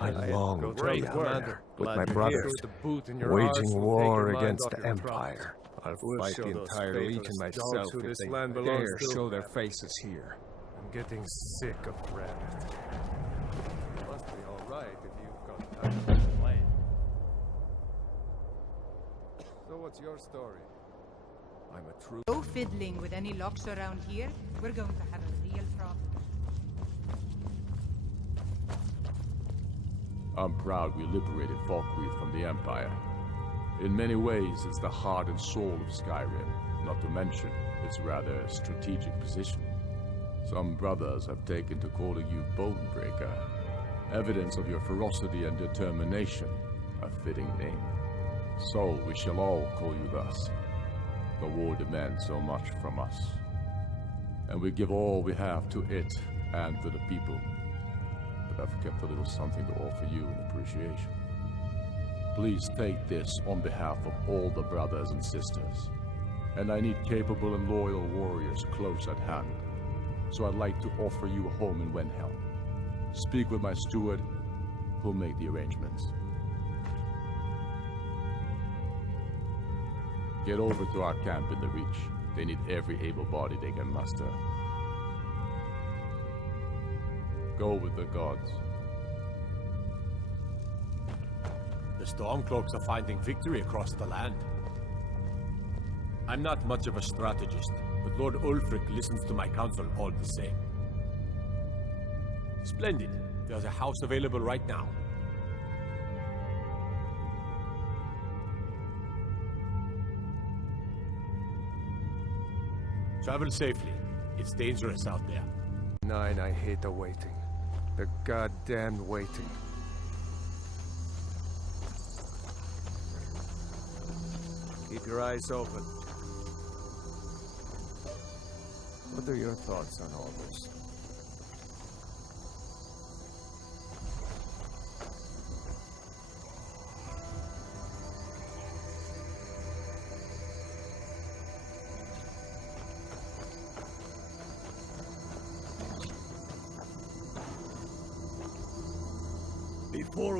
I long to be Commander. with my brothers, waging war against the Empire. I'll fight the entire Legion myself if they dare show their faces here. I'm getting sick of rabbit. It must be all right if you've got time to play. So what's your story? I'm a true... No fiddling with any locks around here. We're going to have a real problem. I'm proud we liberated Falkreath from the Empire. In many ways, it's the heart and soul of Skyrim, not to mention its rather strategic position. Some brothers have taken to calling you Bonebreaker, evidence of your ferocity and determination, a fitting name. So we shall all call you thus. The war demands so much from us, and we give all we have to it and to the people. But I've kept a little something to offer you in appreciation. Please take this on behalf of all the brothers and sisters. And I need capable and loyal warriors close at hand. So I'd like to offer you a home in Wenhelm. Speak with my steward, who'll make the arrangements. Get over to our camp in the Reach. They need every able body they can muster. Go with the gods. The Stormcloaks are finding victory across the land. I'm not much of a strategist, but Lord Ulfric listens to my counsel all the same. Splendid. There's a house available right now. Travel safely. It's dangerous out there. 9, I hate the waiting. The goddamn waiting. Keep your eyes open. What are your thoughts on all this?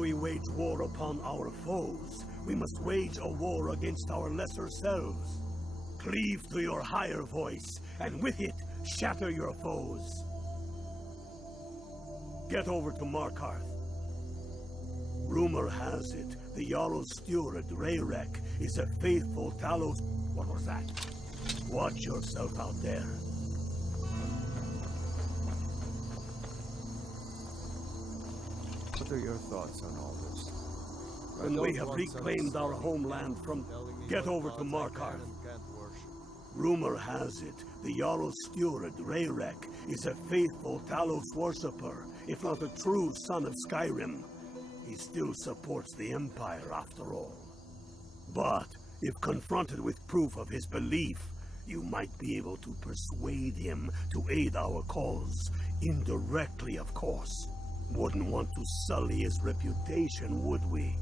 Before we wage war upon our foes, we must wage a war against our lesser selves. Cleave to your higher voice, and with it, shatter your foes. Get over to Markarth. Rumor has it, the Jarl's steward, Rayrek, is a faithful Talos... What was that? Watch yourself out there. What are your thoughts on all this? When we have reclaimed our homeland from... Get over to Markarth. Rumor has it, the Jarl's steward, Rayrek, is a faithful Talos worshipper, if not a true son of Skyrim. He still supports the Empire, after all. But, if confronted with proof of his belief, you might be able to persuade him to aid our cause. Indirectly, of course. Wouldn't want to sully his reputation, would we?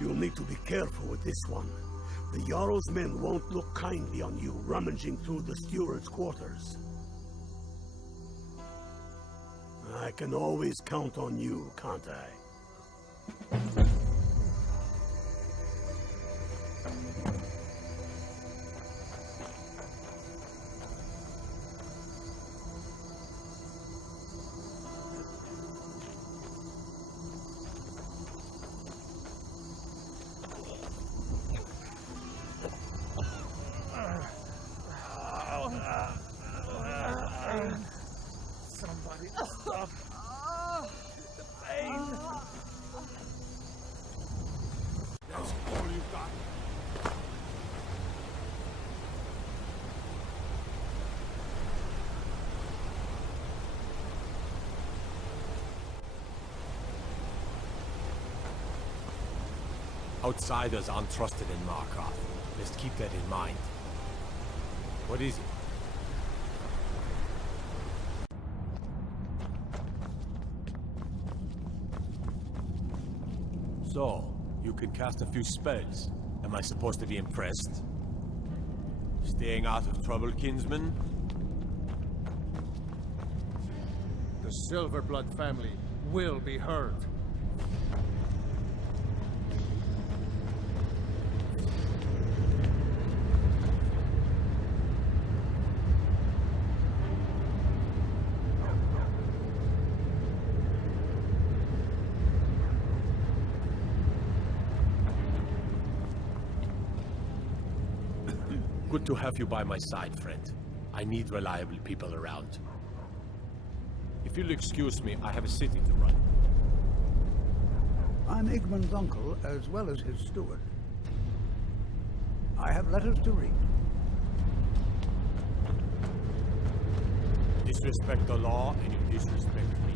You'll need to be careful with this one. The Jarl's men won't look kindly on you rummaging through the steward's quarters. I can always count on you, can't I? Somebody stop the pain. That's all you got. Outsiders aren't trusted in Markarth. Let's keep that in mind. What is it? So, you can cast a few spells. Am I supposed to be impressed? Staying out of trouble, kinsman? The Silverblood family will be heard. Good to have you by my side, friend. I need reliable people around. If you'll excuse me, I have a city to run. I'm Igmund's uncle, as well as his steward. I have letters to read. Disrespect the law, and you disrespect me.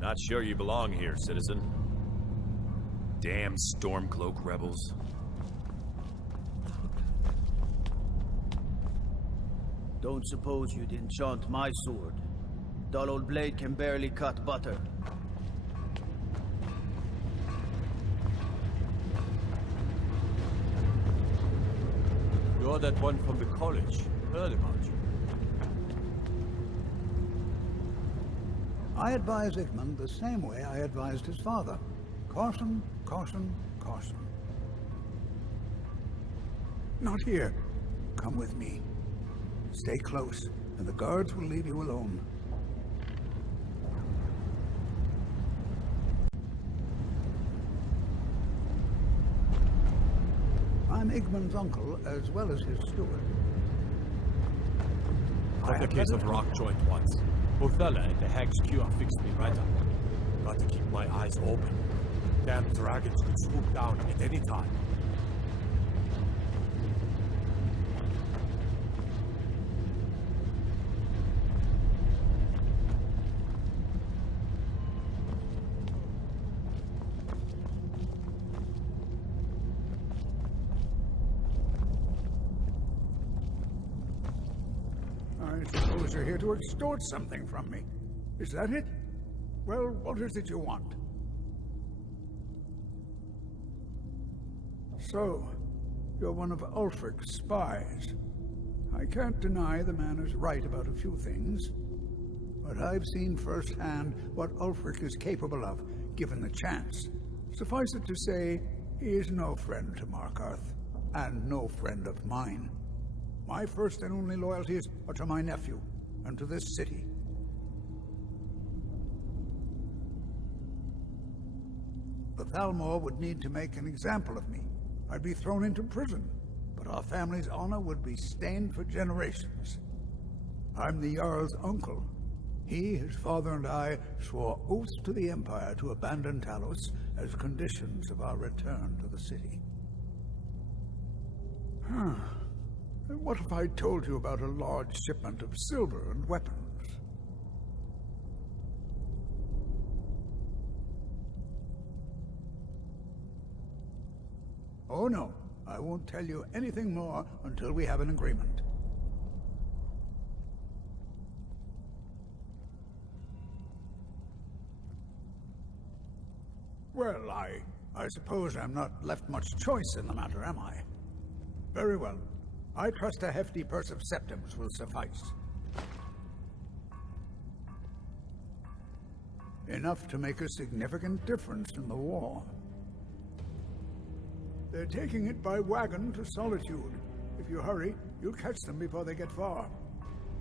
Not sure you belong here, citizen. Damn Stormcloak rebels. Don't suppose you'd enchant my sword. Dull old blade can barely cut butter. You're that one from the college. Heard about you. I advise Igmund the same way I advised his father. Caution, caution, caution. Not here. Come with me. Stay close, and the guards will leave you alone. I'm Igmund's uncle, as well as his steward. Got the case of Rock Joint once. Orthella and the Heimskr fixed me right up. Got to keep my eyes open. Damn dragons could swoop down at any time. I suppose you're here to extort something from me. Is that it? Well, what is it you want? So, you're one of Ulfric's spies. I can't deny the man is right about a few things, but I've seen firsthand what Ulfric is capable of, given the chance. Suffice it to say, he is no friend to Markarth, and no friend of mine. My first and only loyalties are to my nephew, and to this city. The Thalmor would need to make an example of me. I'd be thrown into prison, but our family's honor would be stained for generations. I'm the Jarl's uncle. He, his father, and I swore oaths to the Empire to abandon Talos as conditions of our return to the city. What if I told you about a large shipment of silver and weapons? Oh no, I won't tell you anything more until we have an agreement. Well, I suppose I'm not left much choice in the matter, am I? Very well. I trust a hefty purse of septims will suffice. Enough to make a significant difference in the war. They're taking it by wagon to Solitude. If you hurry, you'll catch them before they get far.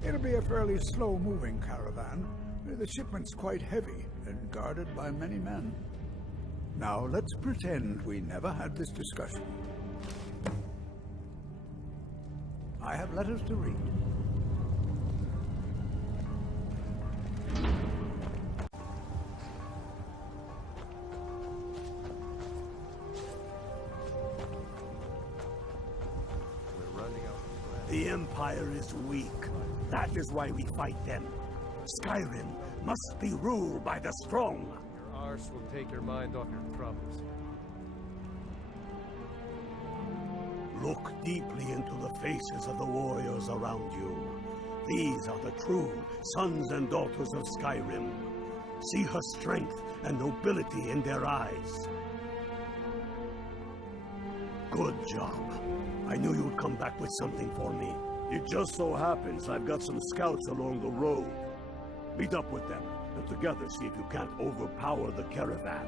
It'll be a fairly slow-moving caravan. The shipment's quite heavy and guarded by many men. Now, let's pretend we never had this discussion. I have letters to read. The Empire is weak. That is why we fight them. Skyrim must be ruled by the strong. Your arse will take your mind off your troubles. Look deeply into the faces of the warriors around you. These are the true sons and daughters of Skyrim. See her strength and nobility in their eyes. Good job. I knew you'd come back with something for me. It just so happens I've got some scouts along the road. Meet up with them, and together see if you can't overpower the caravan.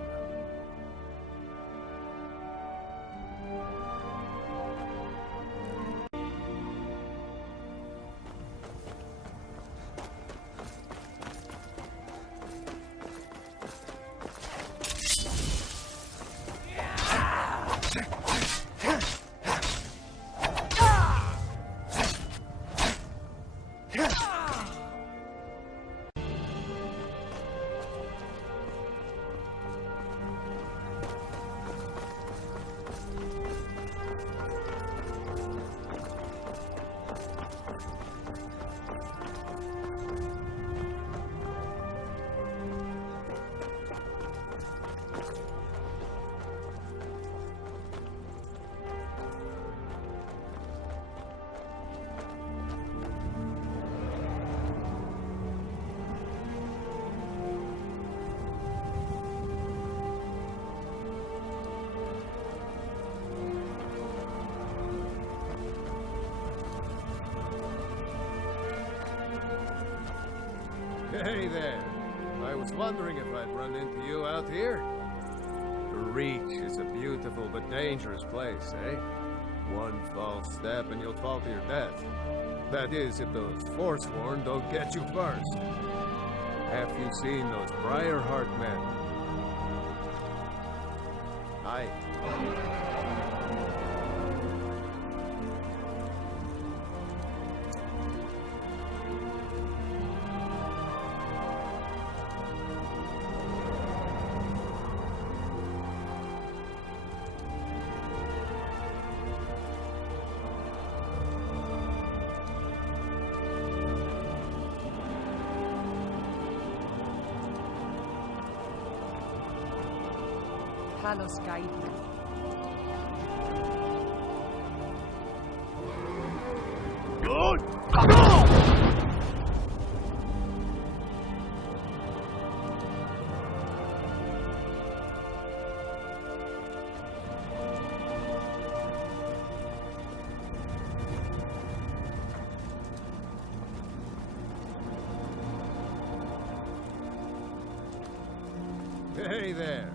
Hey there. I was wondering if I'd run into you out here. The Reach is a beautiful but dangerous place, eh? One false step and you'll fall to your death. That is, if those Forsworn don't get you first. Have you seen those Briarheart men? Aye. Talos guide you. Hey there.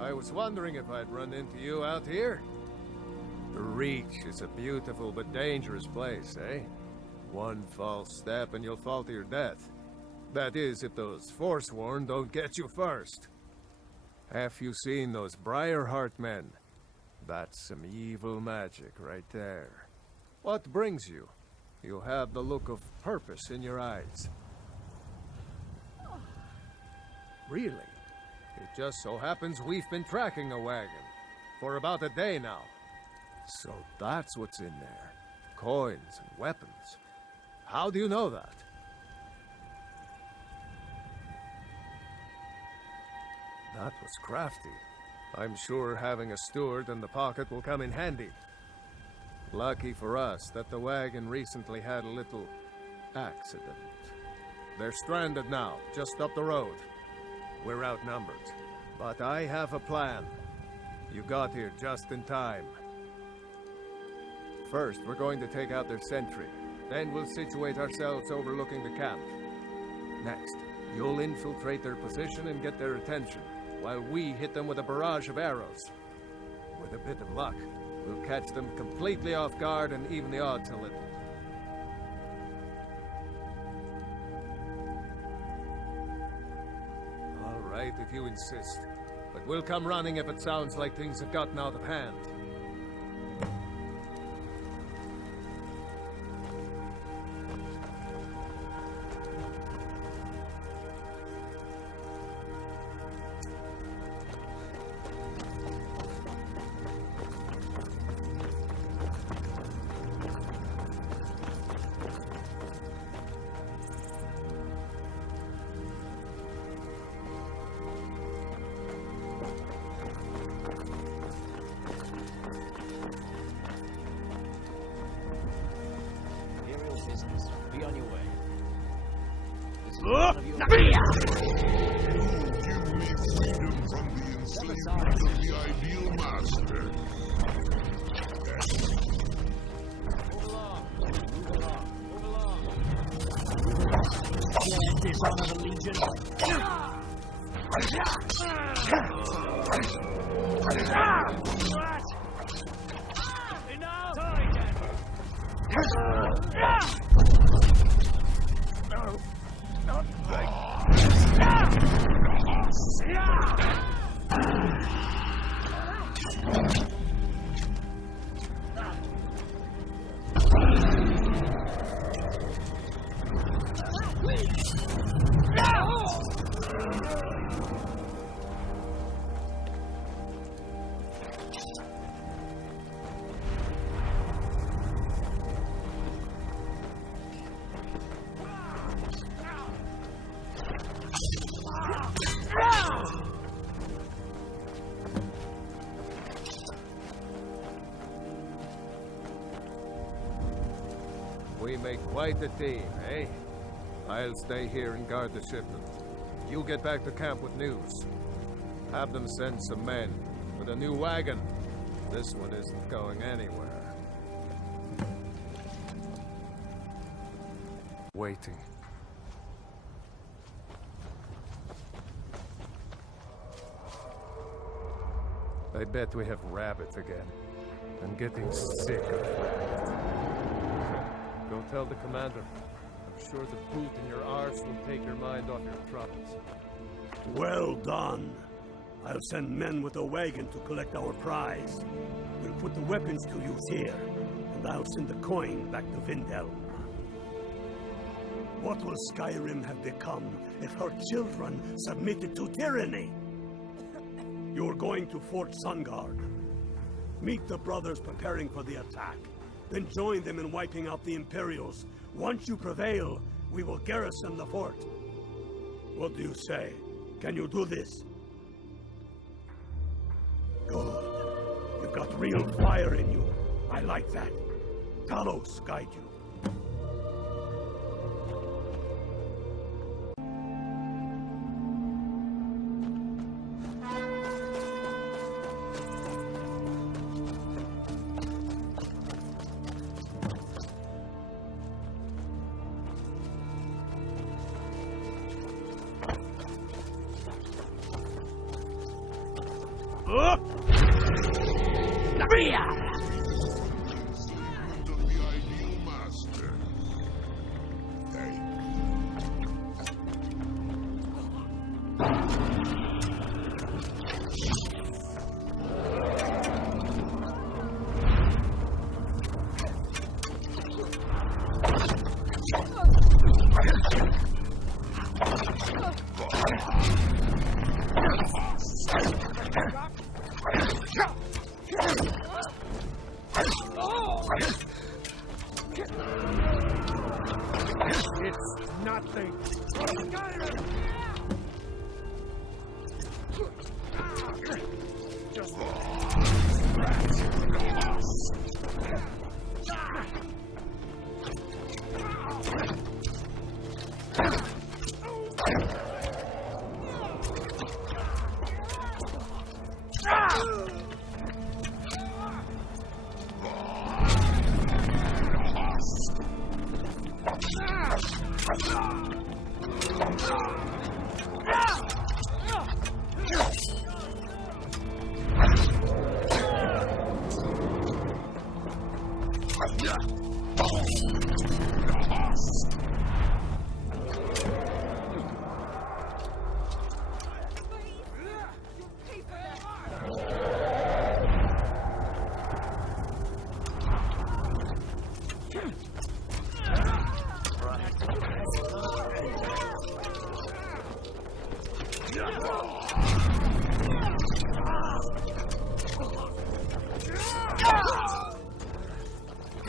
I was wondering if I'd run into you out here. The Reach is a beautiful but dangerous place, eh? One false step and you'll fall to your death. That is, if those Forsworn don't get you first. Have you seen those Briarheart men? That's some evil magic right there. What brings you? You have the look of purpose in your eyes. Really? It just so happens we've been tracking a wagon for about a day now. So that's what's in there. Coins and weapons. How do you know that? That was crafty. I'm sure having a steward in the pocket will come in handy. Lucky for us that the wagon recently had a little accident. They're stranded now, just up the road. We're outnumbered, but I have a plan. You got here just in time. First, we're going to take out their sentry. Then we'll situate ourselves overlooking the camp. Next, you'll infiltrate their position and get their attention, while we hit them with a barrage of arrows. With a bit of luck, we'll catch them completely off guard and even the odds a little. All right, if you insist. But we'll come running if it sounds like things have gotten out of hand. Be on your way. Look! You give me freedom from the enslavement of the ideal master. Move along. Move along. Yeah, dishonor the Legion. Enough! No, not like... We make quite a team, eh? I'll stay here and guard the shipment. You get back to camp with news. Have them send some men with a new wagon. This one isn't going anywhere. Waiting. I bet we have rabbits again. I'm getting sick of rabbits. Go tell the commander. I'm sure the boot in your arse will take your mind off your troubles. Well done. I'll send men with a wagon to collect our prize. We'll put the weapons to use here, and I'll send the coin back to Vindhelm. What will Skyrim have become if her children submitted to tyranny? You're going to Fort Sungard. Meet the brothers preparing for the attack. Then join them in wiping out the Imperials. Once you prevail, we will garrison the fort. What do you say? Can you do this? got real fire in you. I like that. Talos guide you.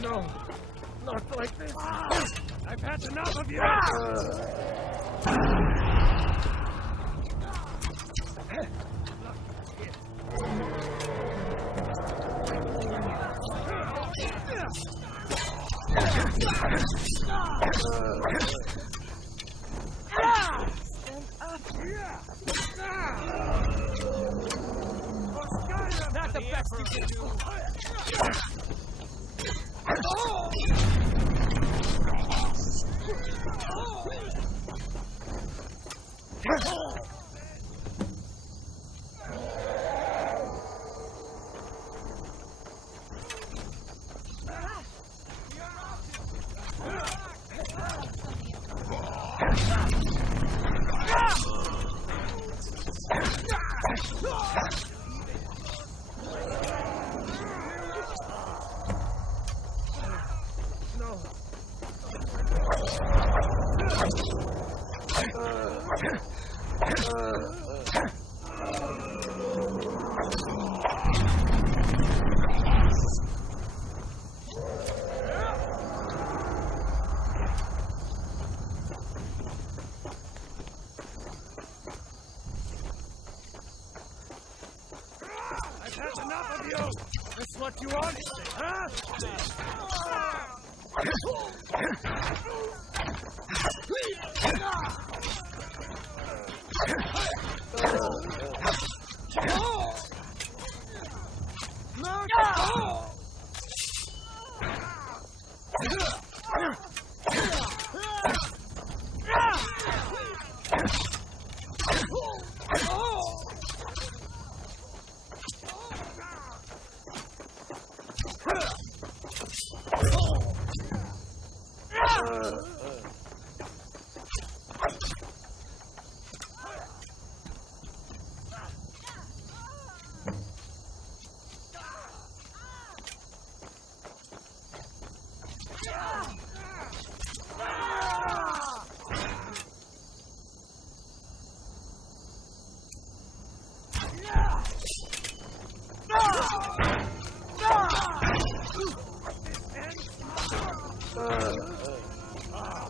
No, not like this. I've had enough of you. Not the best you can do. What you want? Huh?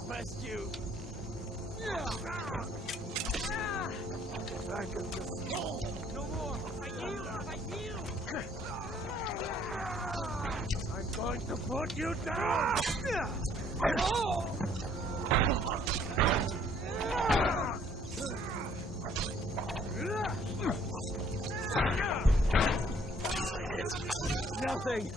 Bless you. If I could just... No more. I heal. put you down! Nothing!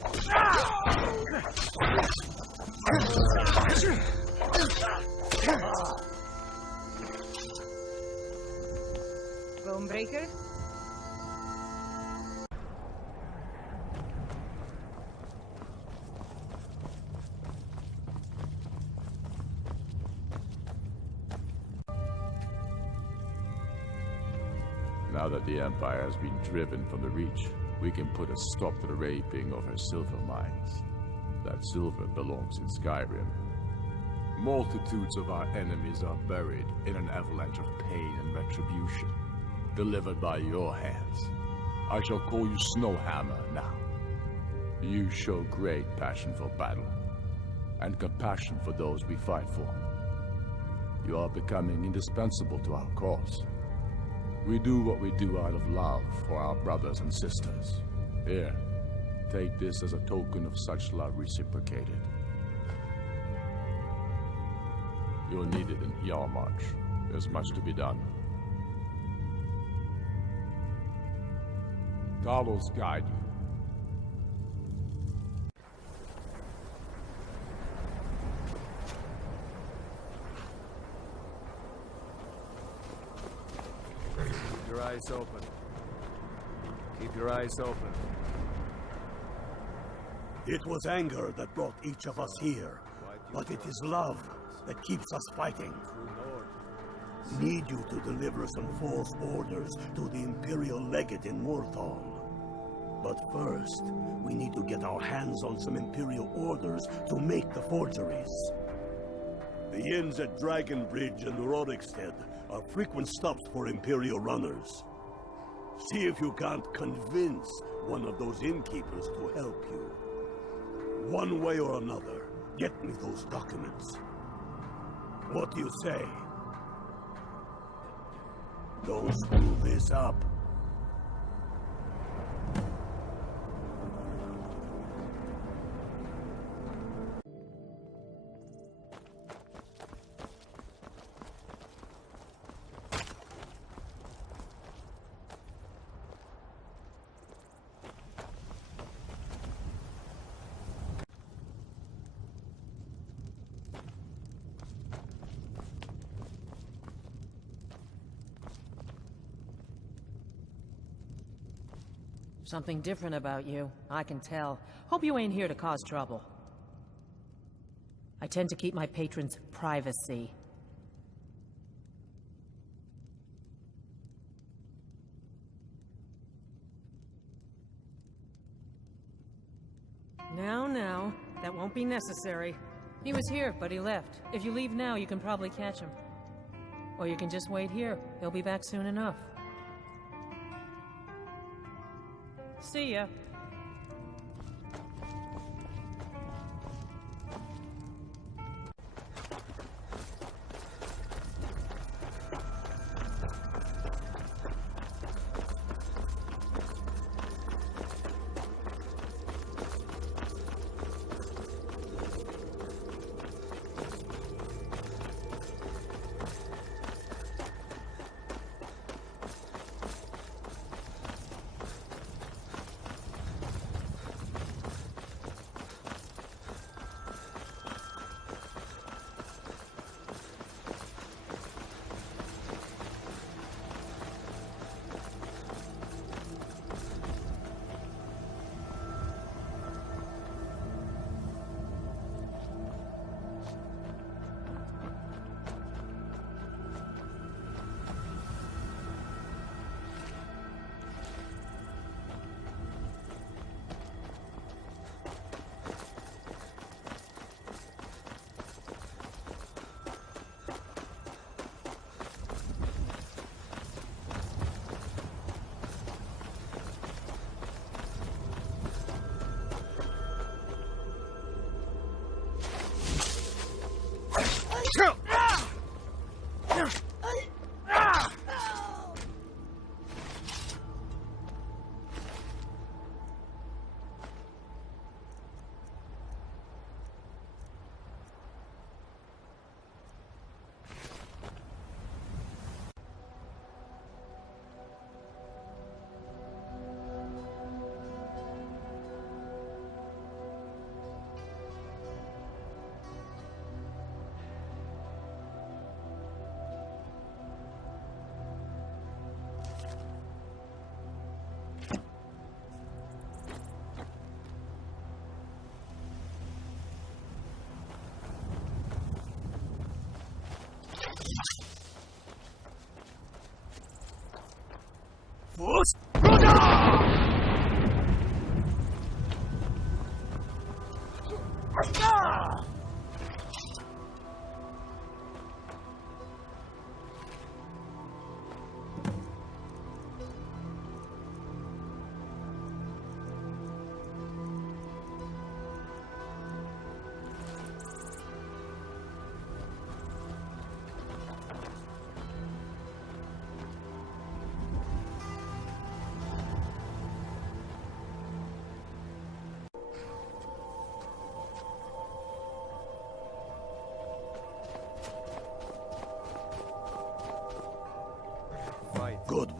Bonebreaker? Now that the Empire has been driven from the Reach, we can put a stop to the raping of her silver mines. That silver belongs in Skyrim. Multitudes of our enemies are buried in an avalanche of pain and retribution, delivered by your hands. I shall call you Snowhammer now. You show great passion for battle, and compassion for those we fight for. You are becoming indispensable to our cause. We do what we do out of love for our brothers and sisters. Here, take this as a token of such love reciprocated. You're needed in Yarmarch. There's much to be done. Talos guide you. Keep your eyes open. Keep your eyes open. It was anger that brought each of us here, but it is love that keeps us fighting. Need you to deliver some false orders to the Imperial Legate in Morthal. But first, we need to get our hands on some Imperial orders to make the forgeries. The inns at Dragon Bridge and Rorikstead are frequent stops for Imperial runners. See if you can't convince one of those innkeepers to help you. One way or another, get me those documents. What do you say? Don't screw this up. Something different about you, I can tell. Hope you ain't here to cause trouble. I tend to keep my patrons' privacy. Now, that won't be necessary. He was here, but he left. If you leave now, you can probably catch him. Or you can just wait here. He'll be back soon enough. See ya.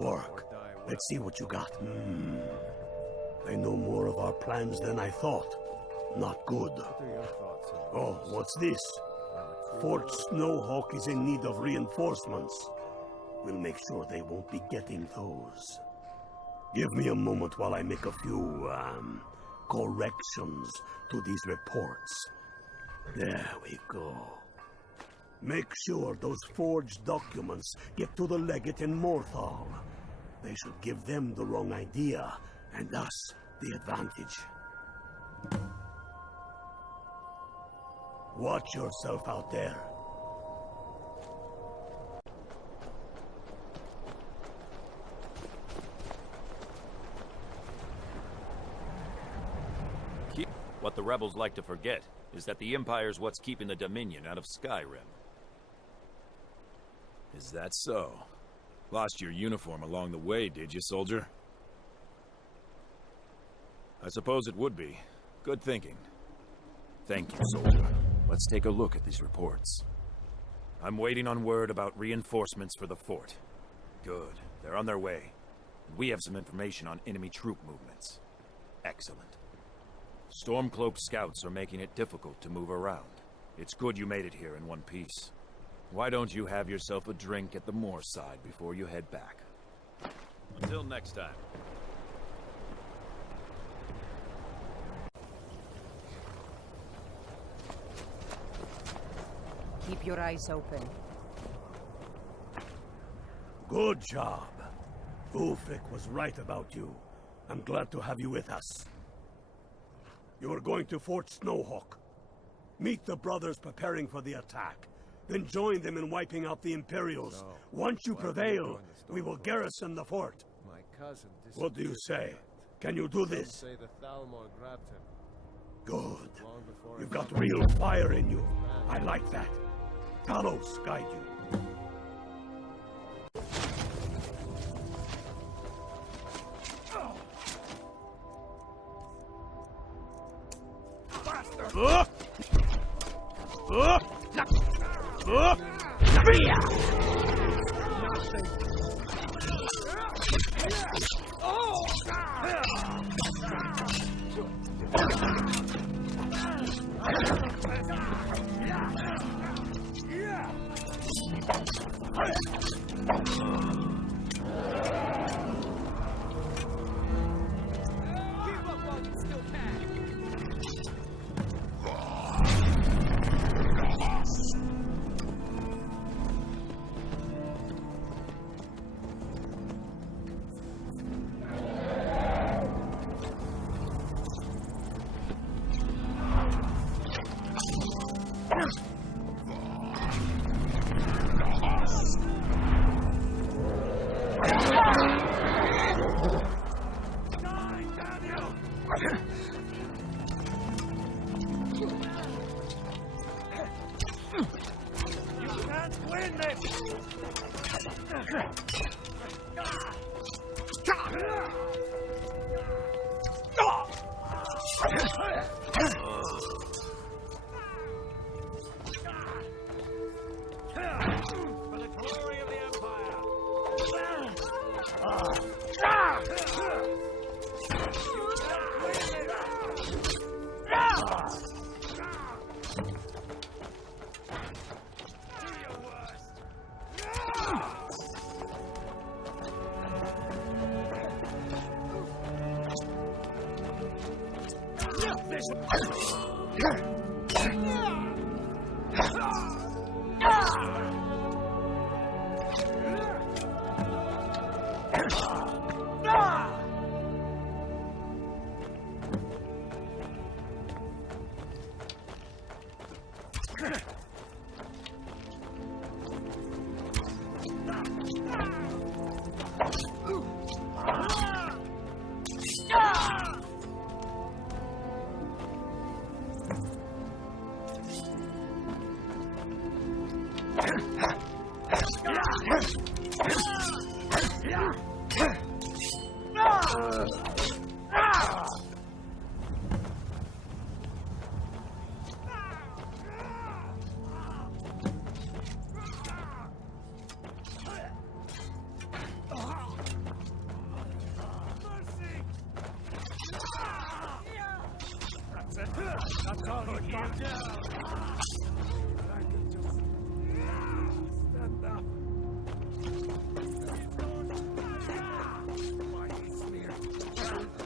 work. Let's see what you got. They know more of our plans than I thought. Not good. Oh, what's this? Fort Snowhawk is in need of reinforcements. We'll make sure they won't be getting those. Give me a moment while I make a few, corrections to these reports. There we go. Make sure those forged documents get to the legate in Morthal. They should give them the wrong idea, and us the advantage. Watch yourself out there. What the rebels like to forget is that the Empire's what's keeping the Dominion out of Skyrim. Is that so? Lost your uniform along the way, did you, soldier? I suppose it would be. Good thinking. Thank you, soldier. Let's take a look at these reports. I'm waiting on word about reinforcements for the fort. Good. They're on their way. We have some information on enemy troop movements. Excellent. Stormcloak scouts are making it difficult to move around. It's good you made it here in one piece. Why don't you have yourself a drink at the moorside before you head back? Until next time. Keep your eyes open. Good job. Ulfric was right about you. I'm glad to have you with us. You are going to Fort Snowhawk. Meet the brothers preparing for the attack. Then join them in wiping out the Imperials. So, Once you prevail, we will garrison the fort. My cousin What do you say? Can you do this? Some say the Thalmor grabbed him. Good. Long before You've I got found real him. fire in you. I like that. Talos guide you.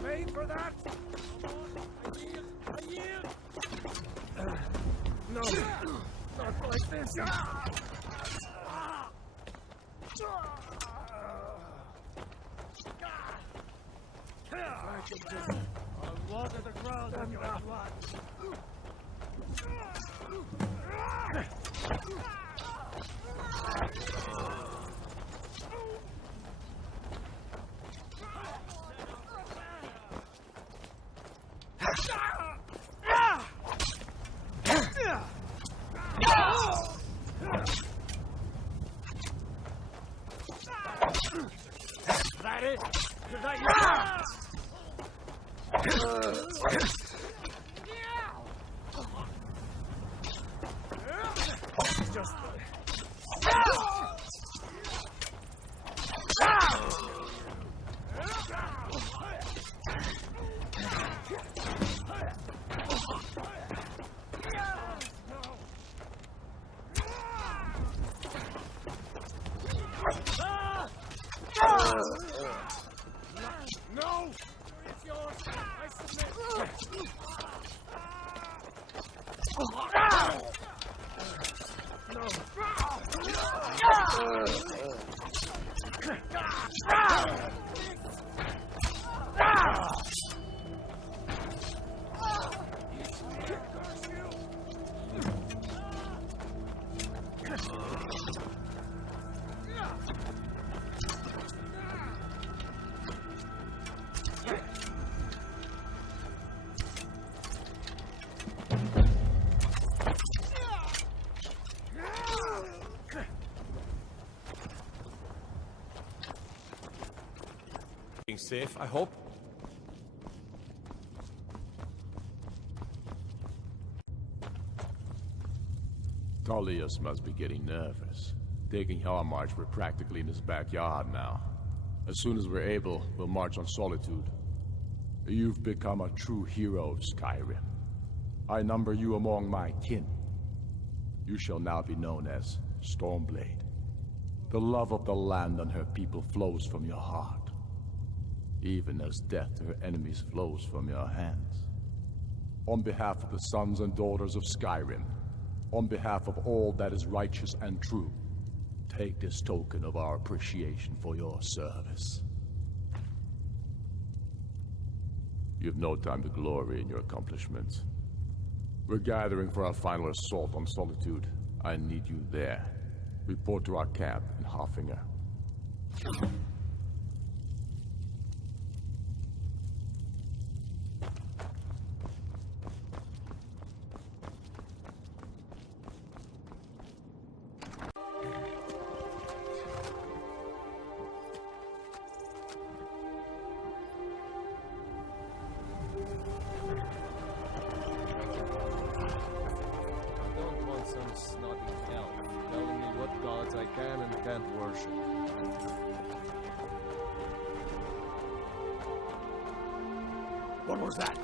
Wait for that! I yield! No, not like this! I'll water the ground on your blood! That it? Is that just no! It's yours! I submit! Safe, I hope. Tullius must be getting nervous. Taking March, we're practically in his backyard now. As soon as we're able, we'll march on Solitude. You've become a true hero of Skyrim. I number you among my kin. You shall now be known as Stormblade. The love of the land and her people flows from your heart, even as death to her enemies flows from your hands. On behalf of the sons and daughters of Skyrim, on behalf of all that is righteous and true, take this token of our appreciation for your service. You have no time to glory in your accomplishments. We're gathering for our final assault on Solitude. I need you there. Report to our camp in Heimskr. What was that?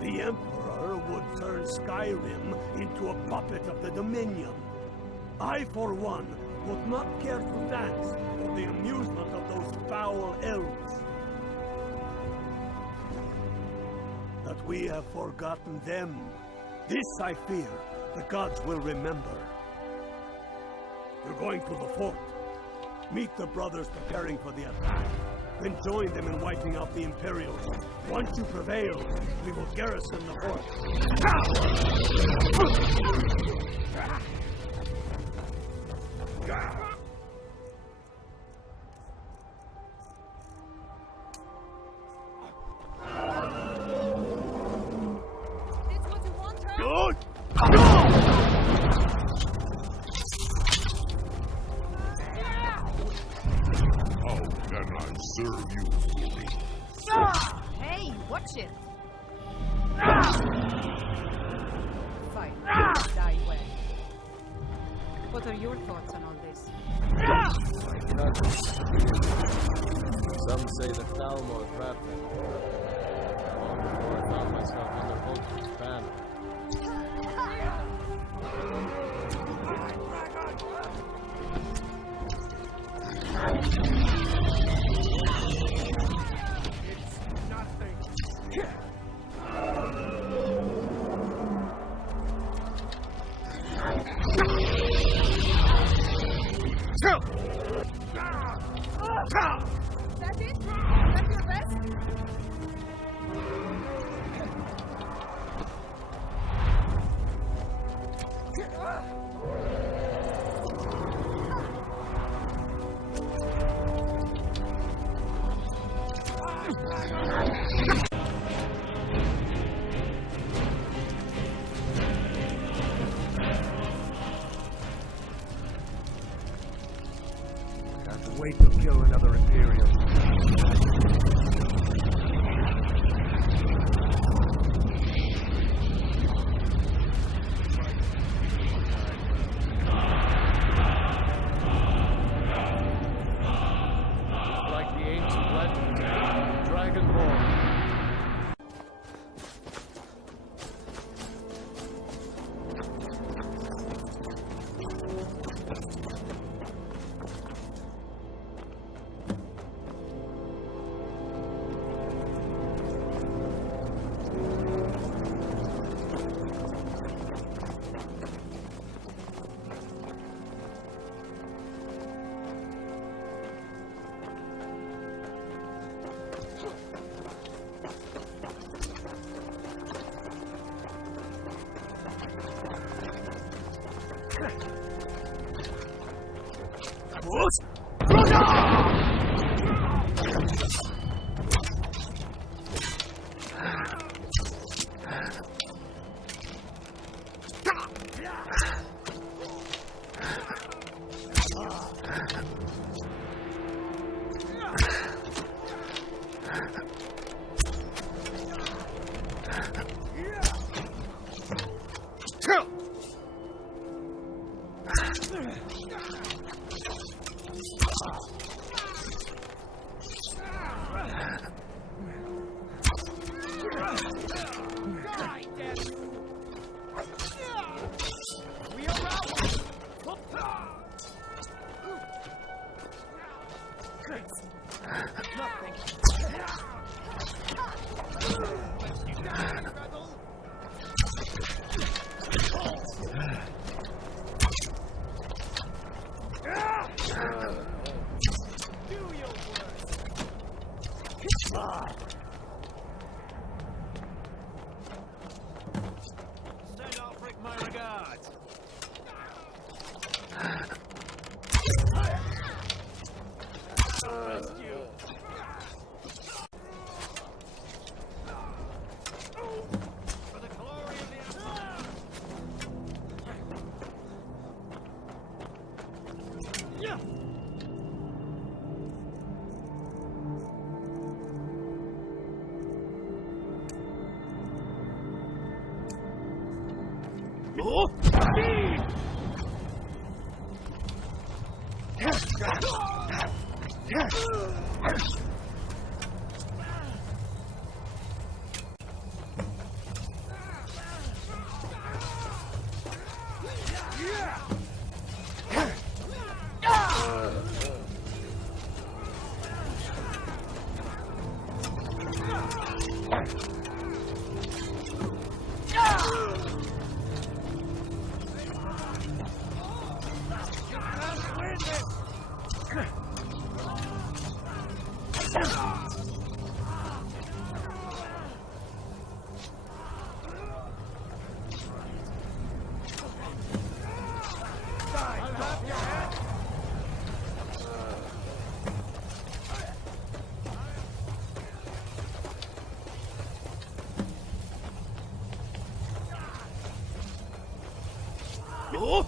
The Emperor would turn Skyrim into a puppet of the Dominion. I, for one, would not care to dance for the amusement of those foul elves. That we have forgotten them. This, I fear, the gods will remember. You're going to the fort. Meet the brothers preparing for the attack. Then join them in wiping out the Imperials. Once you prevail, we will garrison the fort. I serve you fully. Hey, watch it! Fight. Die well. What are your thoughts on all this? My cousin. Some say that Thalmor trapped him. Long before I found myself under Ulfric's banner. It's nothing. That's it? That's your best? Can't wait to kill another Imperial. Like the ancient legends, Dragonborn. Send Ulfric my regards. For the glory of the yeah. Oh! Oh!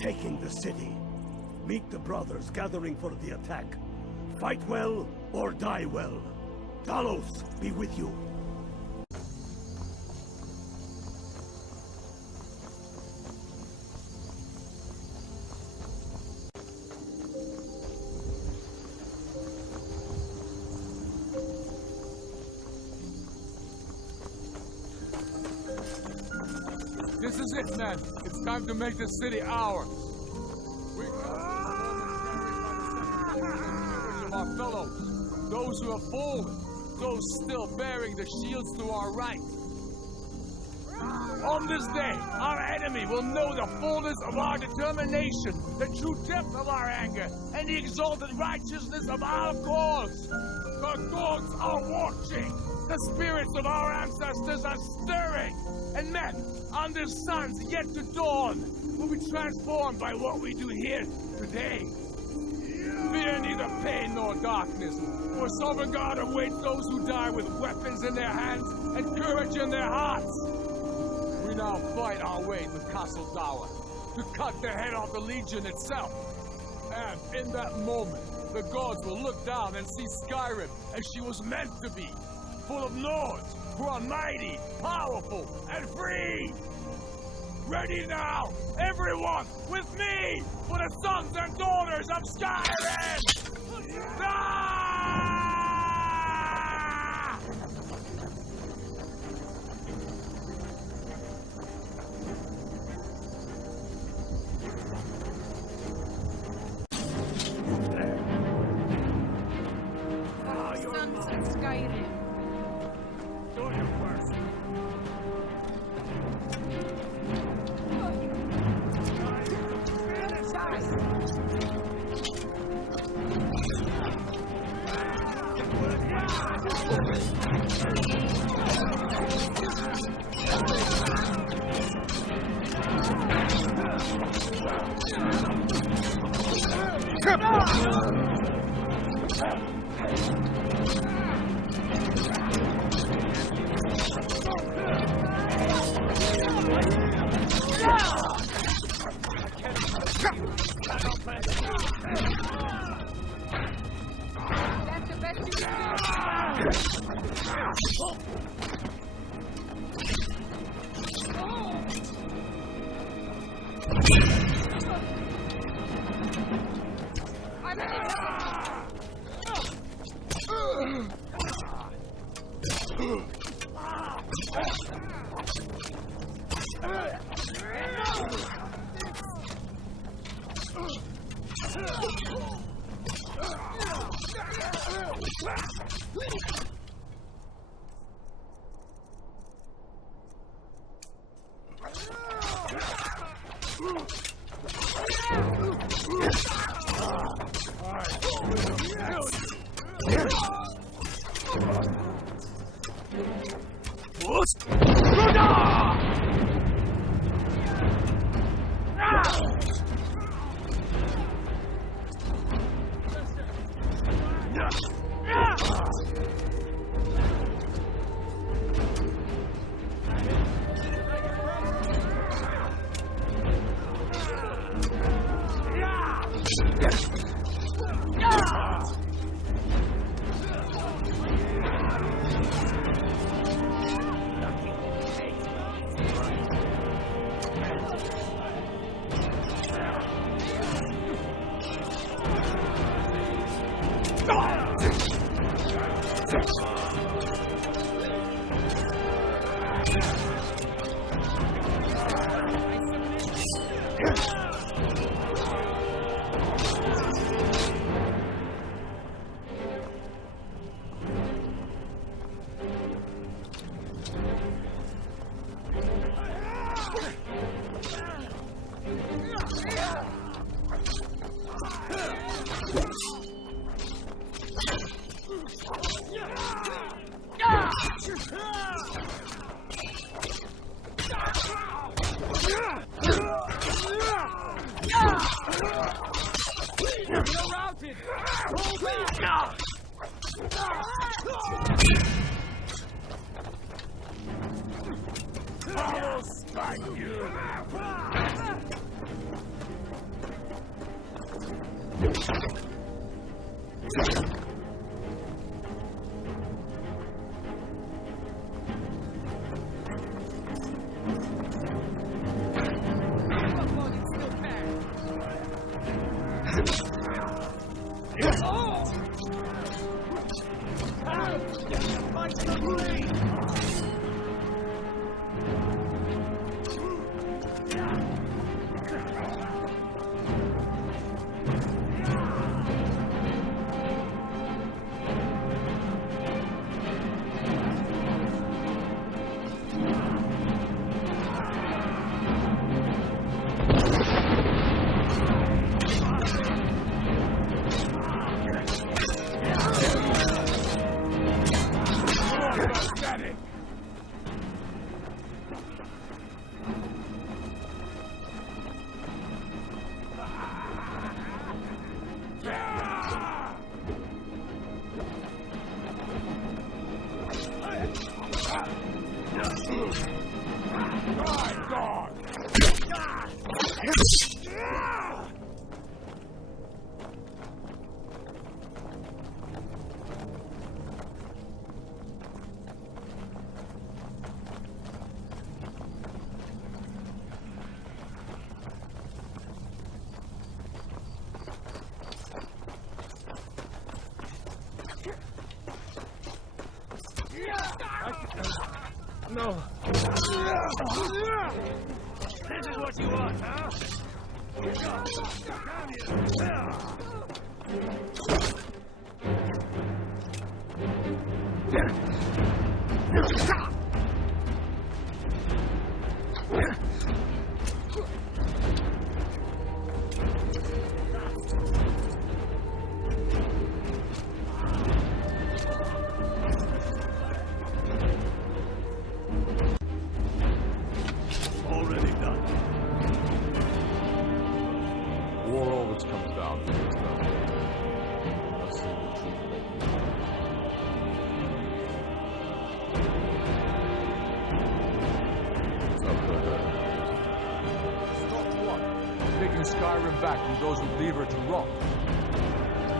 Taking the city. Meet the brothers gathering for the attack. Fight well or die well. Talos be with you. This is it, man. It's time to make the city ours. We come of our fellows, those who have fallen, those still bearing the shields to our right. On this day, our enemy will know the fullness of our determination, the true depth of our anger, and the exalted righteousness of our cause. The gods are watching. The spirits of our ancestors are stirring. And men, under suns yet to dawn, will be transformed by what we do here today. Fear neither pain nor darkness, for Sungard awaits those who die with weapons in their hands and courage in their hearts. We now fight our way to Castle Dower, to cut the head off the Legion itself. And in that moment, the gods will look down and see Skyrim as she was meant to be, full of lords who are mighty, powerful, and free! Ready now, everyone, with me, for the sons and daughters of Skyrim! Ah! Sons of Skyrim. Do your worst. That's the best you can You're routed! Hold back! I will strike you! No. This is what you want, huh? Skyrim back from those who leave her to rot.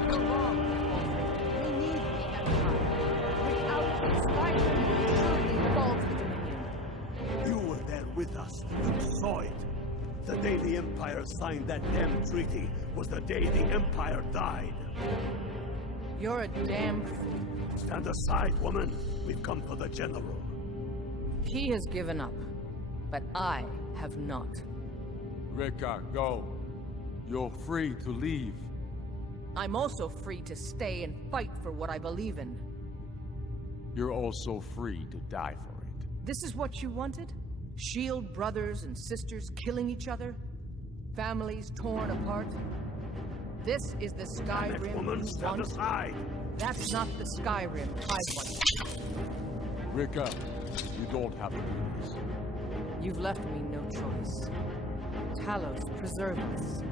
You're wrong, Ulfric. We need the Empire. Without it, Skyrim will truly fall to the Dominion. You were there with us. You saw it. The day the Empire signed that damn treaty was the day the Empire died. You're a damn fool. Stand aside, woman. We've come for the General. He has given up, but I have not. Rika, go. You're free to leave. I'm also free to stay and fight for what I believe in. You're also free to die for it. This is what you wanted? Shield brothers and sisters killing each other? Families torn apart? This is the Skyrim woman, stand aside! That's not the Skyrim I want. Rika, you don't have to do this. You've left me no choice. Talos, preserve us.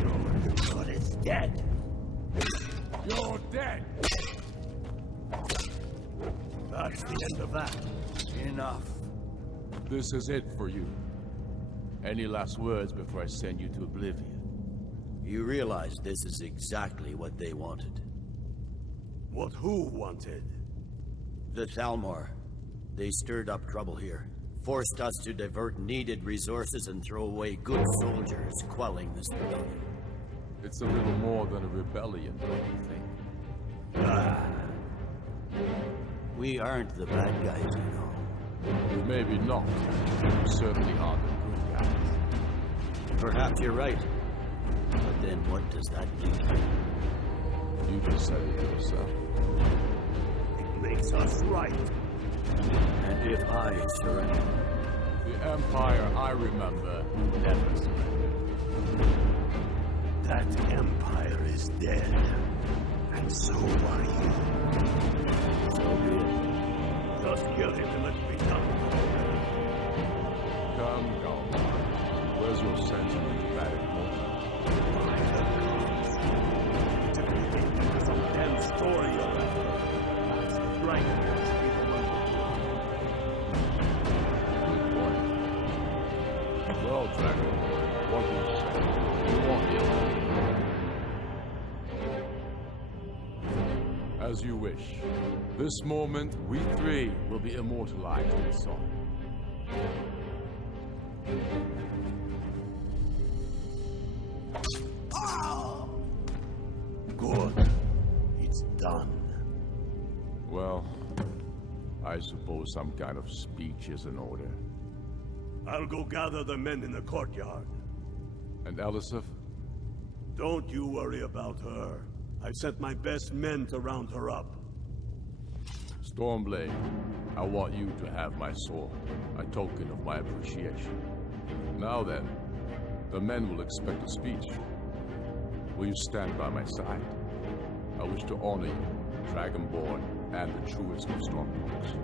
Your god is dead. You're dead. That's the end of that. Enough. This is it for you. Any last words before I send you to oblivion? You realize this is exactly what they wanted. What who wanted? The Thalmor. They stirred up trouble here. Forced us to divert needed resources and throw away good soldiers, quelling this rebellion. It's a little more than a rebellion, don't you think? We aren't the bad guys, you know. Maybe not. We certainly are the good guys. Perhaps you're right. But then what does that mean? You just said it yourself. It makes us right. And if I surrender? The Empire I remember never surrendered. That Empire is dead. And so are you. So be it. Just kill him and let's be done. Come. Where's your sense of emphatic moment? Some damn story of it. That's right. Good point. Well, Dragon, what do you say? You want it? As you wish. This moment, we three will be immortalized in song. Good. It's done. Well, I suppose some kind of speech is in order. I'll go gather the men in the courtyard. And Elisif? Don't you worry about her. I've sent my best men to round her up. Stormblade, I want you to have my sword, a token of my appreciation. Now then, the men will expect a speech. Will you stand by my side? I wish to honor you, Dragonborn, and the truest of Stormcloaks.